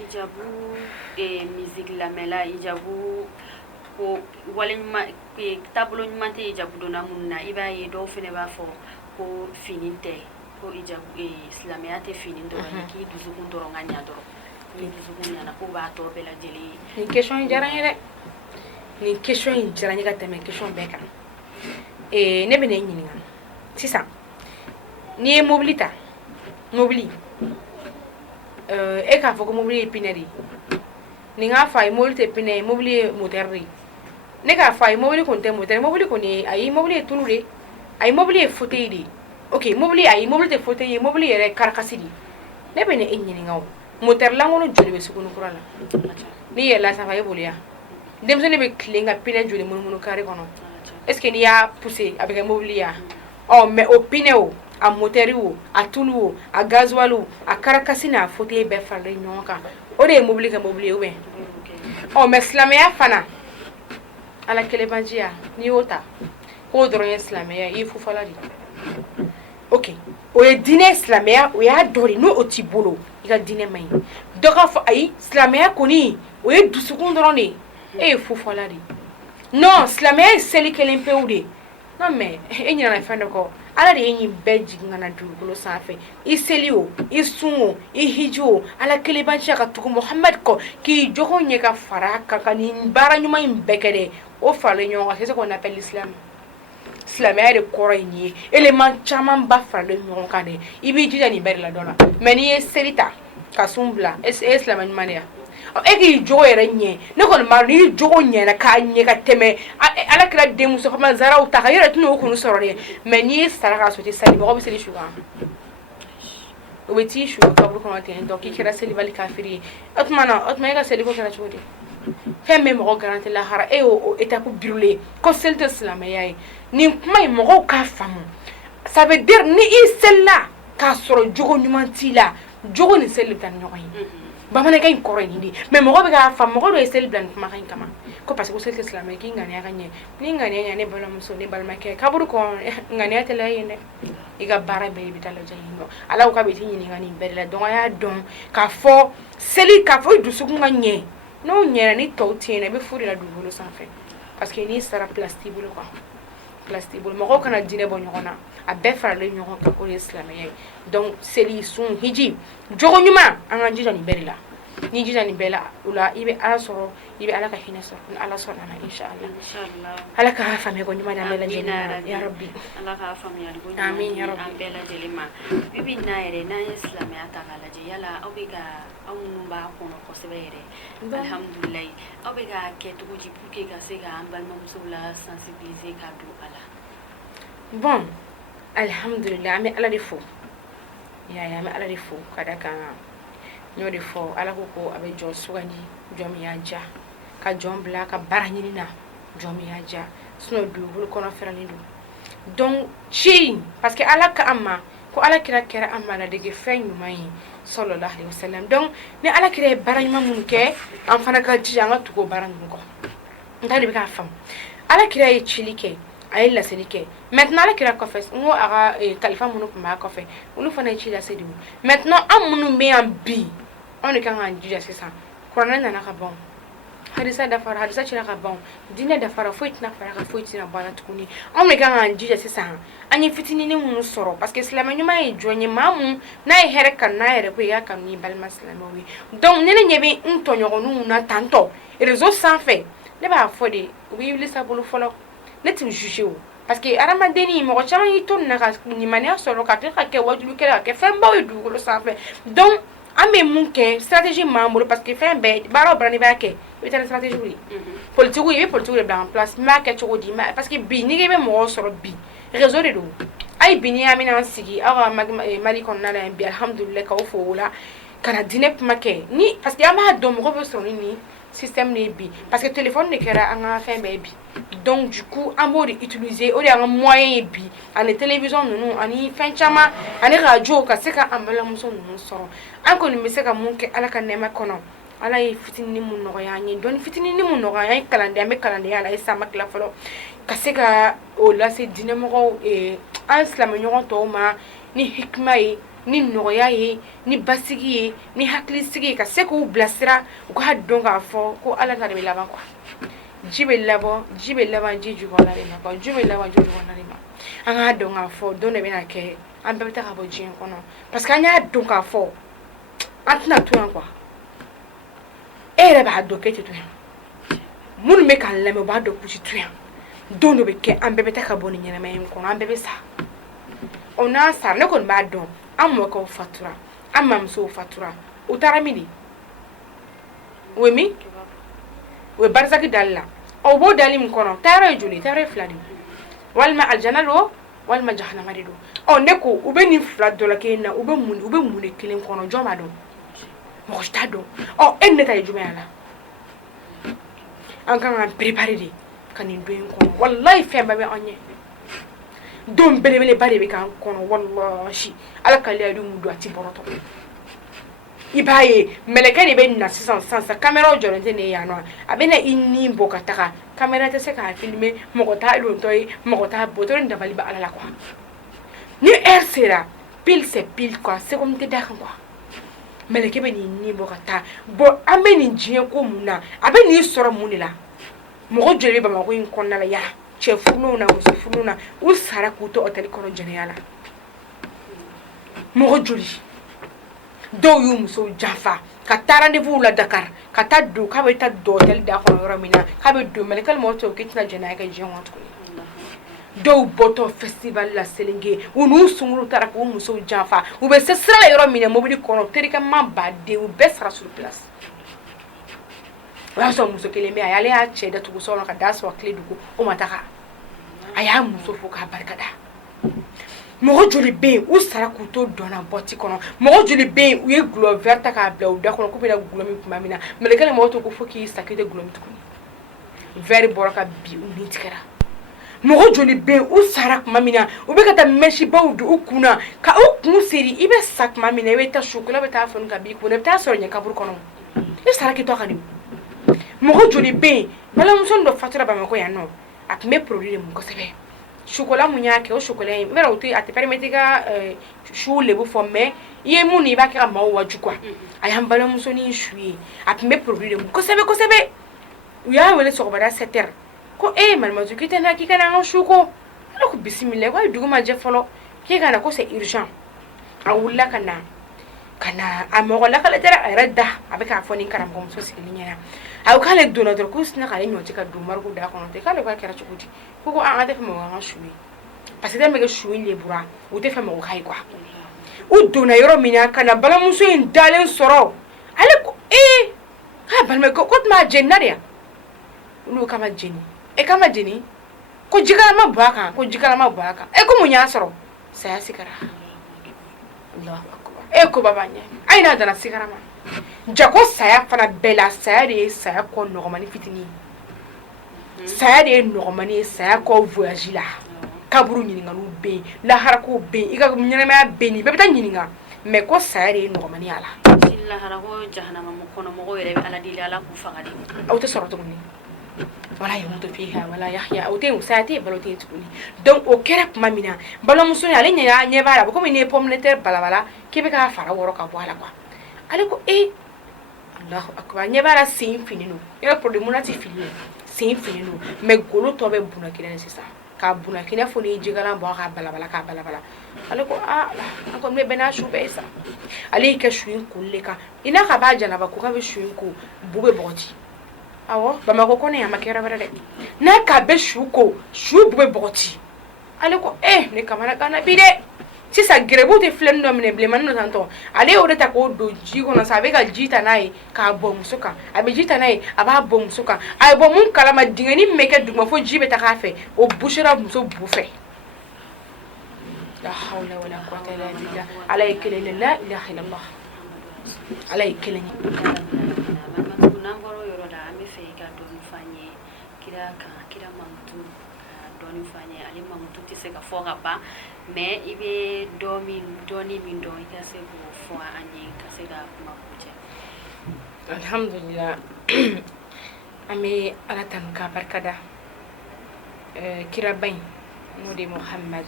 ijabu musique la mela ijabu ko walima tablo nyumate ijabu dona munna ibaye do fene ba fo ko finite ko ijabu islamia te fini ndo ki duzukun doro nganya doro ni duzukun yana ko ba to bela jeli ni question jaranye de ni question jaranye ka teme question beka ne bene nyini nga sisa ni mobilita mobili e ka foko mobili pineri ni nga fa mobilite pineri mobili moterri ne ka fa mobili konte moterri mobili koni ay mobili tunure ay mobili fauteuil ok mobili ay mobili te fauteuil mobili yere karakasidi ne bene nyini ngaw moteur langono joli be sukunu kurala ni yela sa fa yebolia demso ne be klinga pine joli mununu kare kono est ce que ni ya pousser avec un mobili ya oh mais au pineo a moteur a tulu a gasoil a karakasina fauteuil be fa le nyonka o de mobili ka mobili ou bien oh mais islamia fana ala kele banjia ni ota ko doro islamia ifu faladi ok o ye dinɛ silamɛya o y'a dɔ de n'o o t'i bolo i ka dinɛ man ɲi dɔ k'a fɔ ayi silamɛya kɔni o ye dusukun dɔrɔn de e ye fufɔla de non silamɛya ye seli kelen pewu de non mais e ɲinana fɛn dɔ kɔ ala de ye nin bɛɛ jigin ka na dugukolo sanfɛ i seli o i sun o i hiji o ala kelenbanciya ka tugu muhamad kɔ k'i jogo ɲɛ ka fara kan ka nin baara ɲuman in bɛɛ kɛ dɛ o faralen ɲɔgɔn kan c'est ce qu'on appelle l'islam silamɛya de kɔrɔ ye nin ye élément caman ba faralen ɲɔgɔn kan de i b'i jija nin bɛɛ de la dɔ la mais n'i ye seli ta ka sun bila e ye silamɛ ɲuman de ya e k'i jogo yɛrɛ ɲɛ ne kɔni b'a dɔn n'i jogo ɲɛna k'a ɲɛ ka tɛmɛ ala kira denmuso fama zaraw ta ka yɛrɛ tɛna o kunu sɔrɔ dɛ mais n'i ye sara k'a sɔrɔ i tɛ seli mɔgɔ bɛ seli su kan o bɛ t'i su kaburu kɔnɔ ten donc k'i kɛra selibali kafiri ye o tuma e ka seliko kɛra cogo di fɛn bɛ mɔgɔ garanti lahara e y'o étape brûlée ko seli tɛ silamɛya ye nin kuma in mɔgɔw k'a faamu ça veut dire ni i selila k'a sɔrɔ jogo ɲuman t'i la jogo ni seli bɛ taa ni ɲɔgɔn ye bamanankan in kɔrɔ ye nin de mais mɔgɔ bɛ k'a faamu mɔgɔ dɔ ye seli bila nin kumakan in kama ko parce que seli tɛ silamɛ k'i ŋaniya ka ɲɛ ni ŋaniya ɲɛ ne balimamuso ne balimakɛ kaburu kɔnɔ ŋaniya tɛ la yen dɛ i ka baara bɛɛ i bɛ taa lajɛ yen nɔ ala ko k'a bɛ t'i ɲininka nin bɛɛ de la donc a y'a dɔn k'a fɔ seli k'a fɔ i dusukun ka ɲɛ n'o ɲɛna ni tɔw tɛ yen nɔ i bɛ fu de la dugukolo sanfɛ parce que n'i sara place t'i bolo quoi place t'i bolo mɔgɔw kana diinɛ bɔ ɲɔgɔn na a bɛɛ faralen ɲɔgɔn kan o de ye silamɛya ye donc seli sun hiji jogo ɲuman an ka jija nin bɛɛ de la ni jija nin bɛɛ la o la i bɛ ala sɔrɔ i bɛ ala ka hinɛ sɔrɔ ni ala sɔnna ma inshallah ala ka faamuya ko ɲuman d'an bɛɛ lajɛlen ma ya rabbi ala ka faamuyali ko Amin, ya ɲuman Rabbi. an bɛɛ lajɛlen ma bibi na yɛrɛ n'an ye silamɛya ta k'a lajɛ yala aw bɛ ka aw minnu b'a kɔnɔ kosɛbɛ yɛrɛ alhamdulilayi aw bɛ ka kɛ cogo di pour que ka se ka an balimamusow la sensibiliser ka don a la bon alhamdulillah an bɛ ala de fo yaya an bɛ ala de fo ka da kan n y'o de fɔ ala ko a bɛ jɔn sugandi jɔn min y'a diya ka jɔn bila ka baara ɲini na jɔn min y'a diya sinon dugukolo kɔnɔ fɛrɛlen don donc ci parce que ala ka an ma ko ala kira kɛra an ma ladege fɛn ɲuman ye sallallahu alaihi wasallam donc ni ala kira ye baara ɲuman minnu kɛ an fana ka jija an ka tugu o baara ninnu kɔ n t'a de bɛ k'a faamu ala kira ye cili kɛ a ye laseli kɛ maintenant ala kira kɔfɛ n ko a ka kalifa minnu tun b'a kɔfɛ olu fana ye ci lase de o maintenant an minnu bɛ yan bi anw de kan k'an jija sisan kuranɛ nana ka ban hadisa dafara hadisa cira ka ban diinɛ dafara foyi tɛna fara kan foyi tɛna bɔ a la tuguni anw de kan k'an jija sisan an ye fitininin minnu sɔrɔ parce que silamɛ ɲuman ye jɔn ye maa mun n'a ye hɛrɛ kanu n'a yɛrɛ ko i y'a kanu n'i balima silamɛw ye donc ne ɲɛ bɛ n tɔɲɔgɔninw na tantɔ réseau sanfɛ ne b'a fɔ de u bɛ wuli sa bolo fɔlɔ ne t'u juger o parce que adamadenni mɔgɔ caman y'i to nin na ka limaniya sɔrɔ ka tila ka kɛ wajulukɛla ka kɛ fɛnbaw ye dugukolo sanfɛ donc an bɛ mun kɛ stratégie m'an bolo parce que fɛn bɛɛ baara o baara n'i b'a kɛ i bɛ taa ni stratégie de ye politique i bɛ politique de bila en place n b'a kɛ cogo di parce que bi n'i bɛ mɔgɔw sɔrɔ bi réseau de don ayi bi n'i y'a minɛ an sigi aw ka mali kɔnɔna la yan bi alhamdulilayi k'aw fo o la ka na diinɛ kuma kɛ ni parce que an b'a dɔn mɔgɔ bɛ sɔrɔ ni nin système de ye bi parce que téléphone de kɛra an ka fɛn bɛɛ bi donc du coup an b'o de utiliser o de y'an ka moyen ye bi ani télévision ninnu ani fɛn caman ani radio ka se ka an balimamuso ninnu sɔrɔ an kɔni bɛ se ka mun kɛ ala ka nɛɛma kɔnɔ ala ye fitinin mun nɔgɔya an ye dɔɔni fitinin mun nɔgɔya an ye kalanden an bɛ kalandenya la a ye san ma tila fɔlɔ ka se ka o lase diinɛmɔgɔw an silamɛɲɔgɔn tɔw ma ni hikima ye ni nɔgɔya ye ni basigi ye ni hakilisigi ye ka se k'u bilasira u k'a dɔn k'a fɔ ko ala ta de bɛ laban quoi ji bɛ laban ji jukɔrɔla de ma quoi ji bɛ laban ji jukɔrɔla de ma an k'a dɔn k'a fɔ don de bɛna kɛ an bɛɛ bɛ taa ka bɔ diɲɛ kɔnɔ parce que an y'a dɔn k'a fɔ an tɛna to yan quoi e yɛrɛ b'a dɔn k'e tɛ to yan minnu bɛ k'an lamɛn u b'a dɔn k'u tɛ to yan don dɔ bɛ kɛ an bɛɛ bɛ taa ka bɔ nin ɲɛnamaya in kɔnɔ an bɛɛ bɛ sa o n'a sara ne kɔni b'a dɔn an mɔkɛw fatura an mamusow fatura u taara min de o ye min o ye barisaki dali la o b'o dali min kɔnɔ taayɔrɔ ye joli taayɔrɔ ye fila de walima alijana don walima jahanama de don ne ko u bɛ nin fila dɔ la kelen na u bɛ mun de kelen kɔnɔ jɔn b'a dɔn mɔgɔ si t'a dɔn e ni ne ta ye jumɛn ye a la an kan k'an préparer de ka nin don in kɔnɔ walayi fɛn bɛɛ bɛ an ɲɛ don belebeleba de bɛ k'an kɔnɔ walahi ala ka layidu mun don a ti bɔrɔtɔ i b'a ye mɛlɛkɛ de bɛ na sisan caméra jɔlen tɛ ne yan nɔ a bɛ na i ni bɔ ka taga caméra tɛ se k'a filmer mɔgɔ t'a dontɔ ye mɔgɔ t'a bɔtɔ ni dabali bɛ ala la quoi ni heure sera pile c'est pile quoi seconde tɛ da kan quoi mɛlɛkɛ bɛ nin ni bɔ ka taa bon an bɛ nin diɲɛ ko mun na a bɛ nin sɔrɔ mun de la mɔgɔ joli bɛ Bamakɔ in kɔnɔna la yan cɛ furulenw na muso furulenw na u sara k'u to hôtel kɔnɔ jɛnɛya la mɔgɔ joli dɔw y'u musow janfa ka taa rendez-vous la Dakar ka taa don k'a bɛ taa don hôtel da kɔnɔ yɔrɔ min na k'a bɛ don mɛlɛkɛ mɔgɔ tɔw k'i tɛna jɛnɛya kɛ diɲɛ kɔnɔ tuguni dɔw bɔtɔ festival la Selenge u n'u sunkuruw taara k'u musow janfa u bɛ se sira la yɔrɔ min na mobili kɔnɔ terikɛman baden u bɛɛ sara sur place o y'a sɔrɔ muso kelen bɛ yen ale y'a cɛ datugu so kɔnɔ ka da sɔrɔ tile dugu o ma taga a y'a muso fo k'a barikada mɔgɔ joli bɛ yen u sara k'u to dɔnna bɔti kɔnɔ mɔgɔ joli bɛ yen u ye gulɔ vert ta k'a bila u da kɔnɔ k'u bɛna gulɔ min tuma min na mɛlɛkɛ mɔgɔ to ko fo k'i sa k'i tɛ gulɔ min tuguni vert bɔra ka bin u ni tigɛra mɔgɔ joli bɛ yen u sara tuma min na u bɛ ka taa mɛsibaw don u kun na ka u kun seri i bɛ sa tuma min na i bɛ taa sukola bɛ taa fɔni ka b'i kun na i bɛ taa sɔrɔ ɲɛ kaburu kɔnɔ i sara k'i to ka nin mɔgɔ joli bɛ yen balimamuso dɔ fatura Bamakɔ yan nɔ a tun bɛ produit de mun kosɛbɛ chocolat mun y'a kɛ o chocolat in mɛrɛ o tɛ a tɛ permettre ka su lebu fɔ mais i ye mun i b'a kɛ ka maaw waju quoi a y'an balimamusonin su ye a tun bɛ produit de mun kosɛbɛ kosɛbɛ u y'a wele sɔgɔmada 7 heures ko mademoiselle k'i tɛ na k'i ka na an ka su ko ne ko bisimila ko a ye dugu ma jɛ fɔlɔ k'e ka na ko c'est urgent a wulila ka na kana amogo la kala tara radda abeka foni karam ko so sigilinya aw kale dona dor ko sina kale nyoti ka do margo da ko te kale ka kera chukuti ko an ade mo nga shuwi parce que mega shuwi le bura o te fa mo kai kwa o dona yoro mina kana bala muso in dalen soro ale ko ha bal me ko ma jennaria lu kama jeni kama jeni ko jigala ma baka ko munya soro saya sikara Allahu akbar ko babanya aina dana sikara ma jako saya fana bela saya de saya ko normani fitini saya de normani saya ko voyage la kaburu nyinga no be la harako be iga nyinama be ni beta nyinga me ko saya de normani ala la harako jahannama mo kono mo yere ala dilala ku fagadi او تسرطوني ولا يموت فيها ولا يحيى او تي وساتي بلوتي تقولي دونك او كرك مامينا بلا مسوني علي ني بارا بكم ني بومنتر بلا كيف كا فارا وروكا بوالا كوا عليكو الله اكبر ني بارا سين فينينو يلا برودموناتي فينينو سين فينينو مي غولو توبه بونا كينا سيسا ka buna kina foni jigala bo ka bala aleko la ko me bena shubesa ali ka shuin kulleka ina ka ba jana ba ko ka be shuin ku bube boti awo ba ma ko kone ya makera bare na ka be shuko shu bube boti aleko ne kamara kana bide sisa grebu te flem do mine bleman no tanto ale o reta ko do ji ko na sabe ka jita nai ka bom suka abe jita nai aba bom suka ay bom mun kala ma dingani meke duma fo jibe ta kafe o bushira muso bufe la hawla wala quwwata illa billah alayka la ilaha illallah alayka la ngoro yoro da mi fe ka do mfanye kira mamtu do mfanye ali mamtu tise ka foga ba mais ibe doni min do ikase ko fo anye kase da kuma kuje alhamdulillah ami ala tan ka barkada kira bain mudi muhammad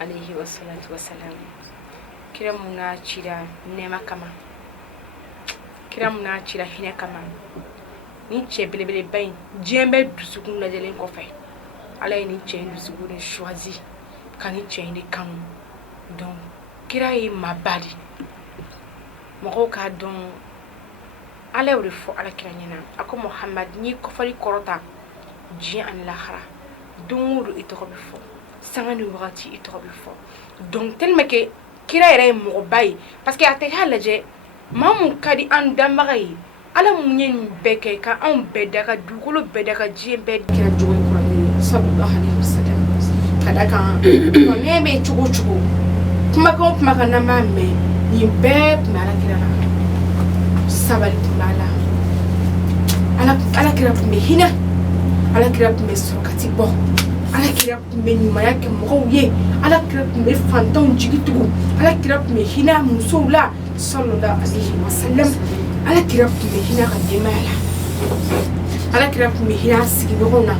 alayhi wassalatu wassalam kira muna chira nema kama kira muna chira hina kama ni chebelebele bain jembe dusukun la jelen ko fe alay ni chen dusukun choisi kani chende kan donc kira yi mabadi mako ka don ala wuri fo ala kira nyina ako muhammad ni ko fari korota ji an lahara dunguru ito ko bifo sangani wati ito ko bifo donc tellement que kira yere mo bay parce que ate halaje mamu kadi an dambagai ala munyen beke ka an bedaka dukulu bedaka ji bed kira jowe ko sallallahu alaihi wasallam kadaka ne be chugo kuma kana mame ni be mala kira sabali mala ala kira me hina ala kira me sokati bo ala kira me nyuma yake mwoye ala kira me fanton jigitugo ala kira me hina musula sallallahu alaihi wasallam ala kira me hina kademala ala kira me hina sigirona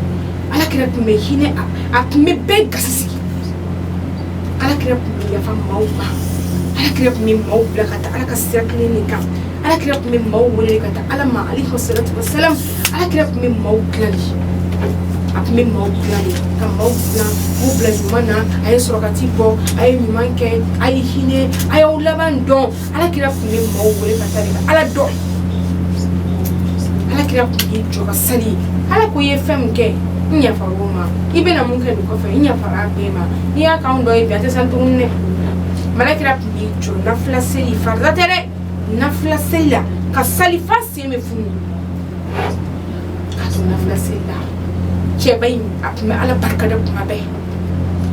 ala kira me hina akme be gasisi ala kira me yafa mauba ala kira me maubla kata ala kasira klinika ala kira me mawule kata ala ma alaihi wassalatu wassalam ala kira me mauklali akme mauklali ka maubla ubla jumana ay sorokati bo ay manke ay hine ay ulaban don ala kira me mawule kata ala do ala kira me joka sali ala ko ye femke nya faruma ibena munke du ko fe nya farabema ni account do ibi atesantunne malakira mi jo na flaseli farda tere na flasela ka salifa se me funu ka na flasela che bay apme ala barka da kuma bay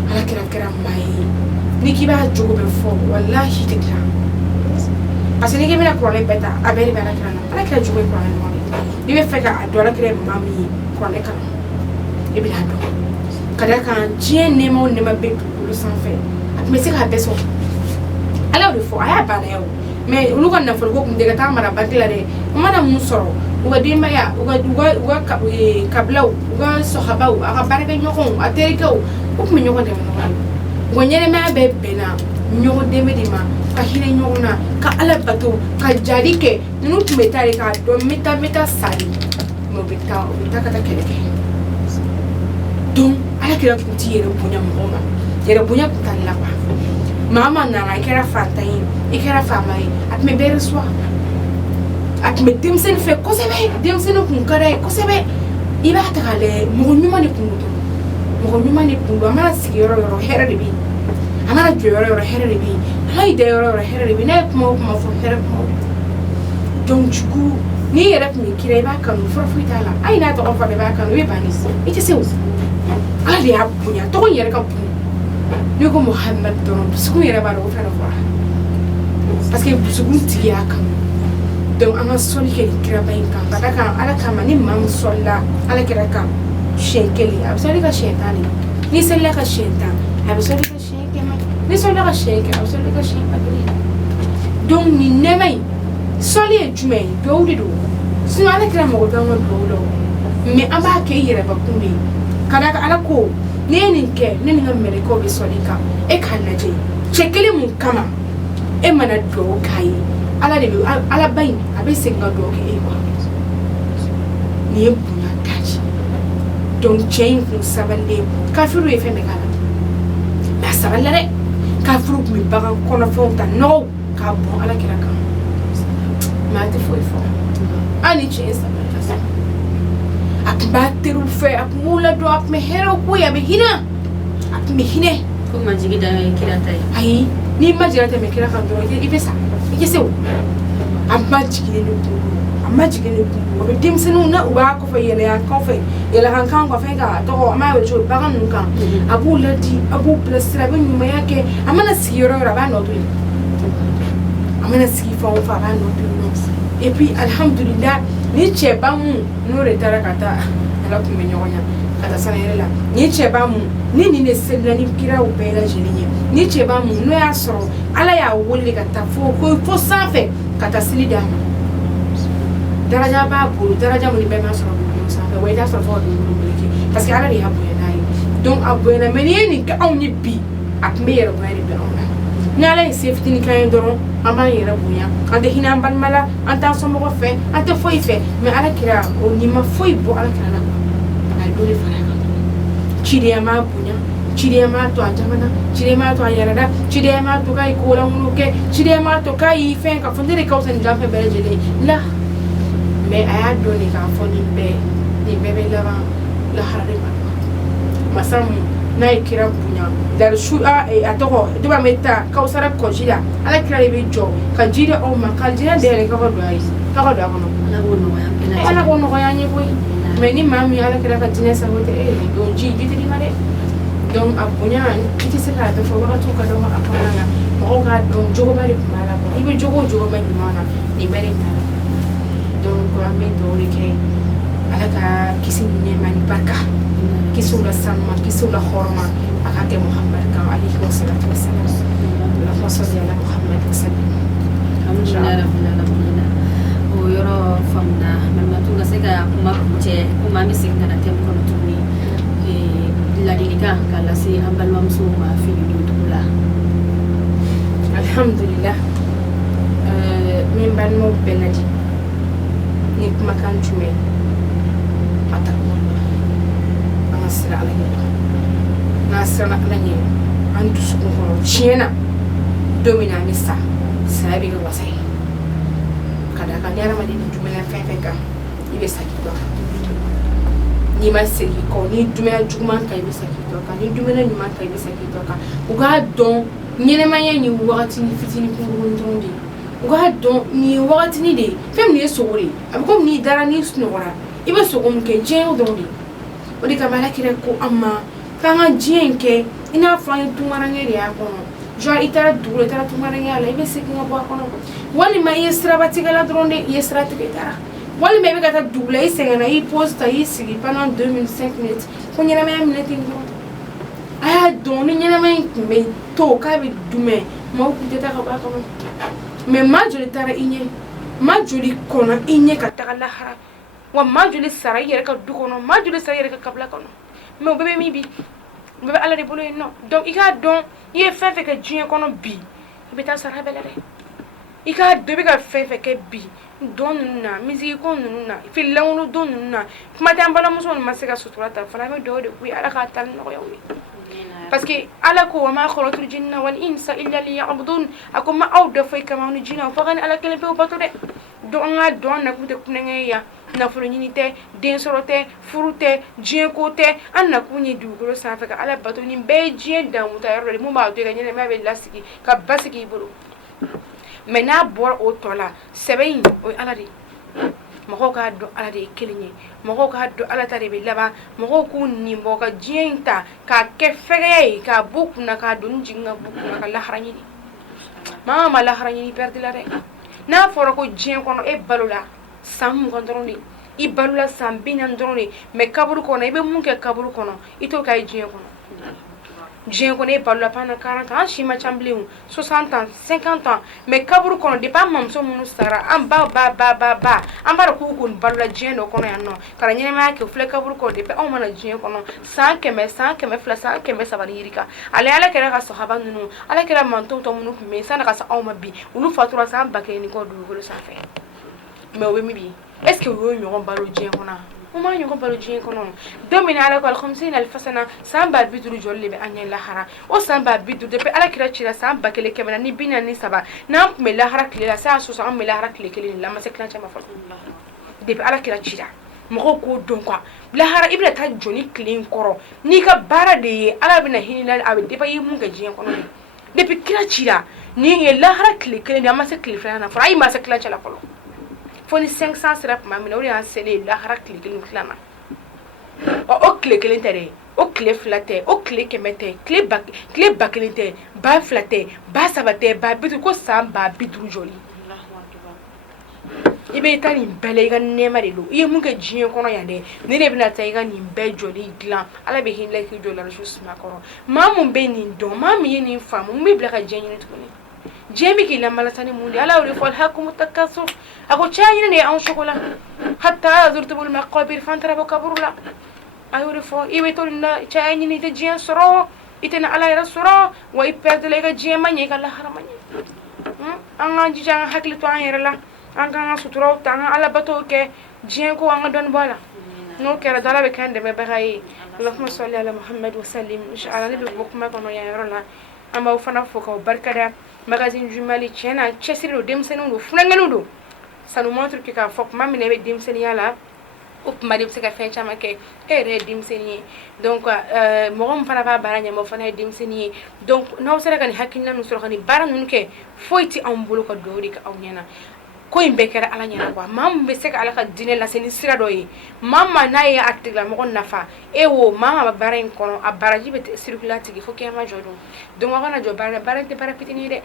ala kira mai ni kiba jo be fo wallahi tikra asini ke mina problème beta abeli bana ala kira jo be problème mo ni be fe ka adola kira mami problème kan ibina do kada kan jien nema on nema be dukulu sanfɛ me se ka beso ala de fo aya bana yo mais ulu kan na fo ko kunde ka mara bagila de mana mun soro uga de maya uga kablaw uga sahabaw aka baraka nyokon aterikaw ko me nyokon de no wonyere ma be bena nyogo de medima ka hine nyogona ka ala bato ka jarike nu tumetari ka do meta sali mo bita kata keleke donc ala kira kuti yere bunya moma yere bunya kutalla ba mama nana ikera fantain ikera famai at me better swa at me dimsen fe kosebe dimsen kun kare kosebe iba ta kale mo nyuma ni kundu mo nyuma ni kundu amara sigiro yoro here de bi amara joro yoro here de bi hay de yoro here de bi na kuma fo here mo donc du coup ni yɛrɛ tun bɛ kira i b'a kanu fɔlɔfoyi t'a la hali n'a tɔgɔ fɔ i b'a kanu i bɛ ban ni se i tɛ se o ala de y'a bonya tɔgɔ in yɛrɛ ka bon n'i ko Muhamad dɔrɔn dusukun yɛrɛ b'a dɔn o fɛnɛ fɔra parce que dusukun tigi y'a kanu donc an ka sɔli kɛ nin kiraba in kan ka da kan ala kama ni maa min sɔlila ala kɛra kan siɲɛ kelen a bɛ sɔli ka siɲɛ 10 de n'i sɔlila ka siɲɛ 10 a bɛ sɔli ka siɲɛ 100 n'i sɔlila ka siɲɛ 100 a bɛ sɔli ka siɲɛ 100 donc nin nɛɛma in sɔli ye jumɛn ye duwawu de don sinon ala kira mɔgɔ bɛ an ka duwawu la mais an b'a kɛ i yɛrɛbakun de ye ka da kan ala ko ne ye nin kɛ ne ni n ka mɛlɛkɛw bɛ sɔli kan e k'a lajɛ cɛ kelen mun kama e mana duwawu k'a ye ala de bɛ ala ba in a bɛ segin ka duwawu kɛ e ma nin ye bonya daji donc cɛ in kun sabalilen kafiru ye fɛn bɛɛ k'a la mais a sabalila dɛ kafiru kun bɛ bagan kɔnɔfɛnw ta nɔgɔw k'a bɔn ala kira kan mais a tɛ foyi fɔ ani cɛ ye sabalila sa a tun b'a teriw fɛ a tun b'u ladon a tun bɛ hɛrɛw k'u ye a bɛ hinɛ a tun bɛ hinɛ ko majigi da kira ta ye ayi n'i ma jigin tɛmɛ kira kan dɔrɔn i bɛ sa i tɛ se o a ma jigin ne kun a ma jigin ne kun o bɛ denmisɛnninw na u b'a kɔfɛ yɛlɛyankan fɛ yɛlɛkankan kɔfɛ ka tɔgɔ an b'a wele cogo bagan ninnu kan a b'u ladi a b'u bilasira a bɛ ɲumanya kɛ a mana sigi yɔrɔ o yɔrɔ a b'a nɔ to yen a mana sigi fɛn o fɛn a b'a nɔ to yen et puis alhamdulillah ni cɛ ba mun n'o de taara ka taa ala tun bɛ ɲɔgɔn ɲɛ ka taa sana yɛrɛ la ni cɛ ba mun ni nin de selila ni kiraw bɛɛ lajɛlen ye ni cɛ ba mun n'o y'a sɔrɔ ala y'a wele ka taa fo sanfɛ ka taa seli d'a ma daraja b'a bolo daraja mun bɛɛ ma sɔrɔ dugukolo sanfɛ wa i t'a sɔrɔ fo ka dugukolo meleke parce que ala de y'a bonya n'a ye donc a bonyana mais n'i ye nin kɛ anw ye bi a tun bɛ yɛrɛ bonya de bila anw na ni ala ye se fitinin kan ye dɔrɔn an b'an yɛrɛ bonya an tɛ hinɛ an balima la an t'an somɔgɔ fɛ an tɛ foyi fɛ mais ala kira o nin ma foyi bɔ ala kira la a ye dɔ de fara kan cidenya m'a bonya cidenya m'a to a jamana cidenya m'a to a yɛrɛ da cidenya m'a to k'a ye kolankolon kɛ cidenya m'a to k'a y'i fɛn ka fɔ ne de ka fisa nin janfɛn bɛɛ lajɛlen la mais a y'a dɔn de k'a fɔ nin bɛɛ bɛ laban lahara de ma masa mun n'a ye kira bonya dari su a tɔgɔ duba bɛ taa kawusara kɔji la ala kira de bɛ jɔ ka ji di aw ma ka jinɛ de yɛrɛ k'a ka don a ye k'a ka don a kɔnɔ ala k'o nɔgɔya an ye koyi mais ni maa min ala kira ka jinɛ sago tɛ donc ji tɛ di ma dɛ donc a bonya i tɛ se k'a bɛɛ fɔ wagatiw ka dɔgɔ a kɔnɔna na mɔgɔw k'a dɔn jogoba de tun b'a la i bɛ jogo o jogoba ɲuman na nin bɛɛ de t'a la donc an bɛ dugawu de kɛ ala ka kisi ni nɛɛma ni barika kisiw la sanuma kisiw la hɔrɔma a ka kɛ Muhamad kan alayhi wa salatu wa salam Allahumma salli ala Muhamad wa sallim alhamdulillah rabbil alamin o yɔrɔ faamuna Marimatu ka se ka kuma kuncɛ komi an bɛ segin ka na thème kɔnɔ tuguni ladilikan k'a lase an balimamusow ma fini don dugu la alhamdulillah min balimaw bɛɛ lajɛ ni kumakan jumɛn a ta sira ala ɲɛ n'a siranna ala ɲɛ an dusukun kɔnɔ tiɲɛna don min na an bɛ sa saya bɛ kɛ wasa ye ka da kan ni adamaden dumuni fɛn fɛn kan i bɛ segin dɔ kan n'i ma segin kɔ ni dumuni juguman kan i bɛ segin dɔ kan ni dumuni ɲuman kan i bɛ segin dɔ kan u k'a dɔn ɲɛnɛmaya ni wagati ni fitinin kunkurun dɔrɔn de u k'a dɔn nin ye wagatinin de ye fɛn min ye sogo de ye a bɛ komi n'i dara n'i sunɔgɔra i bɛ sogo min kɛ diɲɛ o dɔrɔn de ye o de kama ala kira ko an ma k'an ka diɲɛ in kɛ i n'a fɔ an ye tunkaranke de y'a kɔnɔ genre i taara dugu la i taara tunkarankeya la i bɛ segin ka bɔ a kɔnɔ walima i ye siraba tigɛ la dɔrɔn de i ye sira tigɛ i taara walima i bɛ ka taa dugu la i sɛgɛnna i pause ta i sigi pendant 2 minutes 5 minutes ko ɲɛnamaya minɛ ten dɔrɔn a y'a dɔn ni ɲɛnamaya in tun bɛ to k'a bɛ dumɛ maaw tun tɛ taa ka bɔ a kɔnɔ mais maa joli taara i ɲɛ maa joli kɔnna i ɲɛ ka taga lahara wa maa joli sara i yɛrɛ ka du kɔnɔ maa joli sara i yɛrɛ ka kabila kɔnɔ mais o bɛɛ bɛ min bi o bɛɛ bɛ ala de bolo yen nɔ donc i k'a dɔn i ye fɛn fɛn kɛ diɲɛ kɔnɔ bi i bɛ taa sara bɛɛ la dɛ i k'a dɔn i bɛ ka fɛn fɛn kɛ bi don ninnu na misigiko ninnu na fililankolon don ninnu na kuma tɛ an balimamuso ninnu ma se ka sutura ta fana an bɛ dugawu de k'u ye ala k'a ta ni nɔgɔyaw ye parce que ala ko wa ma khalaqtul jinna wal insa illa liya'budun akoma aw da fay kama no jina fa gani ala kele pe bato de do nga do na ku de kunenge ya na fulu nyini te den soro te furu te jien ko te an na ku ni duguro sa fa ka ala bato ni be jien da mu ta yaro de mu ba to ga nyene ma be lasiki ka basiki bulu mais na bor o tola sebein o ala de mako ka do ala de kelinye mako ka do ala tare be laba mako ku ni mboka jienta ka kefege ka buku na ka do njinga buku na ka lahrani mama lahrani perdi la de na foro ko jien kono e balula sam ko ndroni i balula sam binan ndroni me kaburu kono e be mun ke kaburu kono ito kay jien kono jien kono e balula pana 40 ans shima chambliu 60 ans 50 ans me kaburu kono de pa mam so munu sara am ba am bara ku kun balula jien do kono yanno kala nyene ma ke fle kaburu kono de pe o mana jien kono 100 fla 100 sabani yirika ala kera ka sahaba nunu ala kera manto to munu me sana ka sa o mabi ulu fatura sa bakay ni ko du golo sa fe me o mi bi est ce que wo nyon balo jien kono وما يقوم بلوجين كنون دومين على كل 50,000 سنة سامبا بيدرو جولي بأني لهرا أو سامبا بيدرو دبي على كلا شيء سامبا كله كمان نبينا نسبة نام ملهرا كله ساعة سوسا ملهرا كله كله لما سكنا شيء ما فل دبي على كلا شيء مغو كودون كوا لهرا إبرة تجوني كلين كورو نيكا بارا دي على بنا هنا أبي دبي يمون كجين كنون دبي كلا شيء نيجي لهرا كله كله لما سكلي فلان فراي ما سكلا شيء لا فلو foni 500 srap ma mi wori an sele la harakli kelin klana o kle kelin tere o kle flate o kle kemete kle bakilite ba flate ba sabate ba bitu ko sam ba bitu joli ibe tani bele ga nema de lo ye mun ke jien kono yande ni de bina tay ga ni be joli glan ala be hin like joli la chus ma kono ma mun be ni do ma mi ye ni fam mun be bla ka jien ni tukuni جيمي كي لما لساني مولي على ولي فالهاكم التكاثر أقول شايني ني أون شوكولا حتى زرتبوا المقابر فانتربوا كبروا أيوري فو إيبتول لا شايني ني تجيان سرو إتنا على يرسرو وإبرد لك جيماني قال هرماني أنا جيجان حكلي توانير لا أنا سطرو تانا على بتوك جيانكو أنا دون بالا نو كرا دالا بكان دم بغاي اللهم صل على محمد وسلم إن شاء الله نبي بكم كنا يا أما وفنا فوق وبركة magazine jumali chena chesiro demsenu do funanganu do ça nous montre que ka fok mami nebe demseni yala up madim se ka fe chama ke ere demseni donc mo fana ba baranya mo fana demseni donc no sere kan hakina no soro kan baram nun ke foyti am bulu ko dori ka awnyana ko imbe kera ala nyana kwa mam be se ka ala ka dine la seni sira do yi mama na ya article mo kon nafa e wo mama ba barin kono abaraji be circulate gi foke ma jodo donc wa kana jo barante para pitini de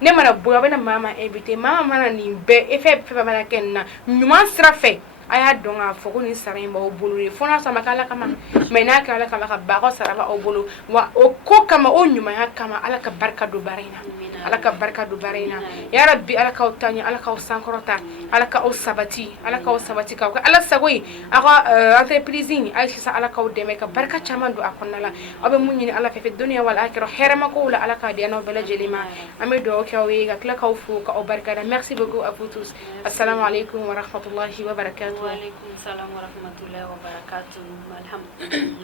ne mana buga bena mama invité mama mana ni be e fe mana kenna nyuma sira fe aya donga foko ni sarimba o bulu fona sama kala kama mena kala kama ka ba ko saraba o bulu wa o ko kama o nyuma ya kama ala ka barka do barina ala ka barka do barina ya rabbi ala ka utani ala ka sankorota ala ka sabati ka ala sagoi aka entreprise ni ay sa ala ka deme ka barka chaman do akonnala abe munni ala fe dunya wal akhirah herama ko la ala ka diano bela jelima ame do ka wi ga kala ka fu ka o barka merci beaucoup à vous tous assalamu alaikum wa rahmatullahi wa barakatuh وعليكم السلام ورحمة الله وبركاته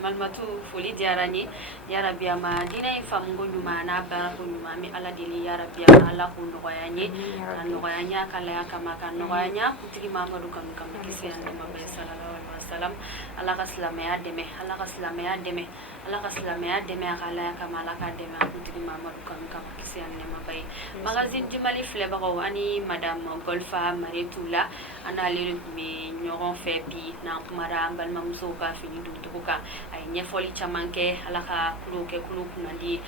malmatu foli diarani ya rabbi ama dina ifamungo nyuma na barako nyuma mi ala dili ya rabbi ama ala ko noyanye noyanya kala ya kama kan noyanya kutigi mamadu kam kisi ande mabe sallallahu alaihi wasallam ala ka islamaya deme ala ka islamaya deme ala ka islamaya deme kala ya kama ala ka deme kutigi mamadu kam kisi ande mabe magazine jumali flebaro ani madame golfa maritula ana le mi ñoron fe bi na kumara balma muso ka fini du tuka ay ñefoli chamanke ala ka kuluke kunandi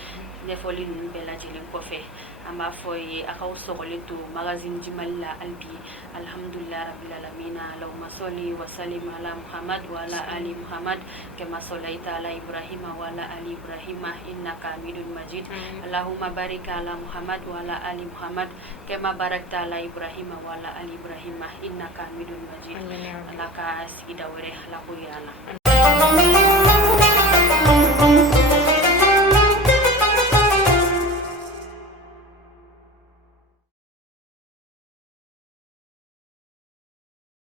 ñefoli nun bela jilen ko fe amba foye akaw sogoletu magazine jimalla albi alhamdulillah rabbil alamin allahumma salli wa sallim ala muhammad wa ala ali muhammad kama sallaita ala ibrahim wa ala ali ibrahim innaka hamidul majid allahumma barik ala muhammad wa ala ali muhammad kama barakta ala ibrahim wa ala ali ibrahim innaka hamidul majid alaka sigida wore ala ko yana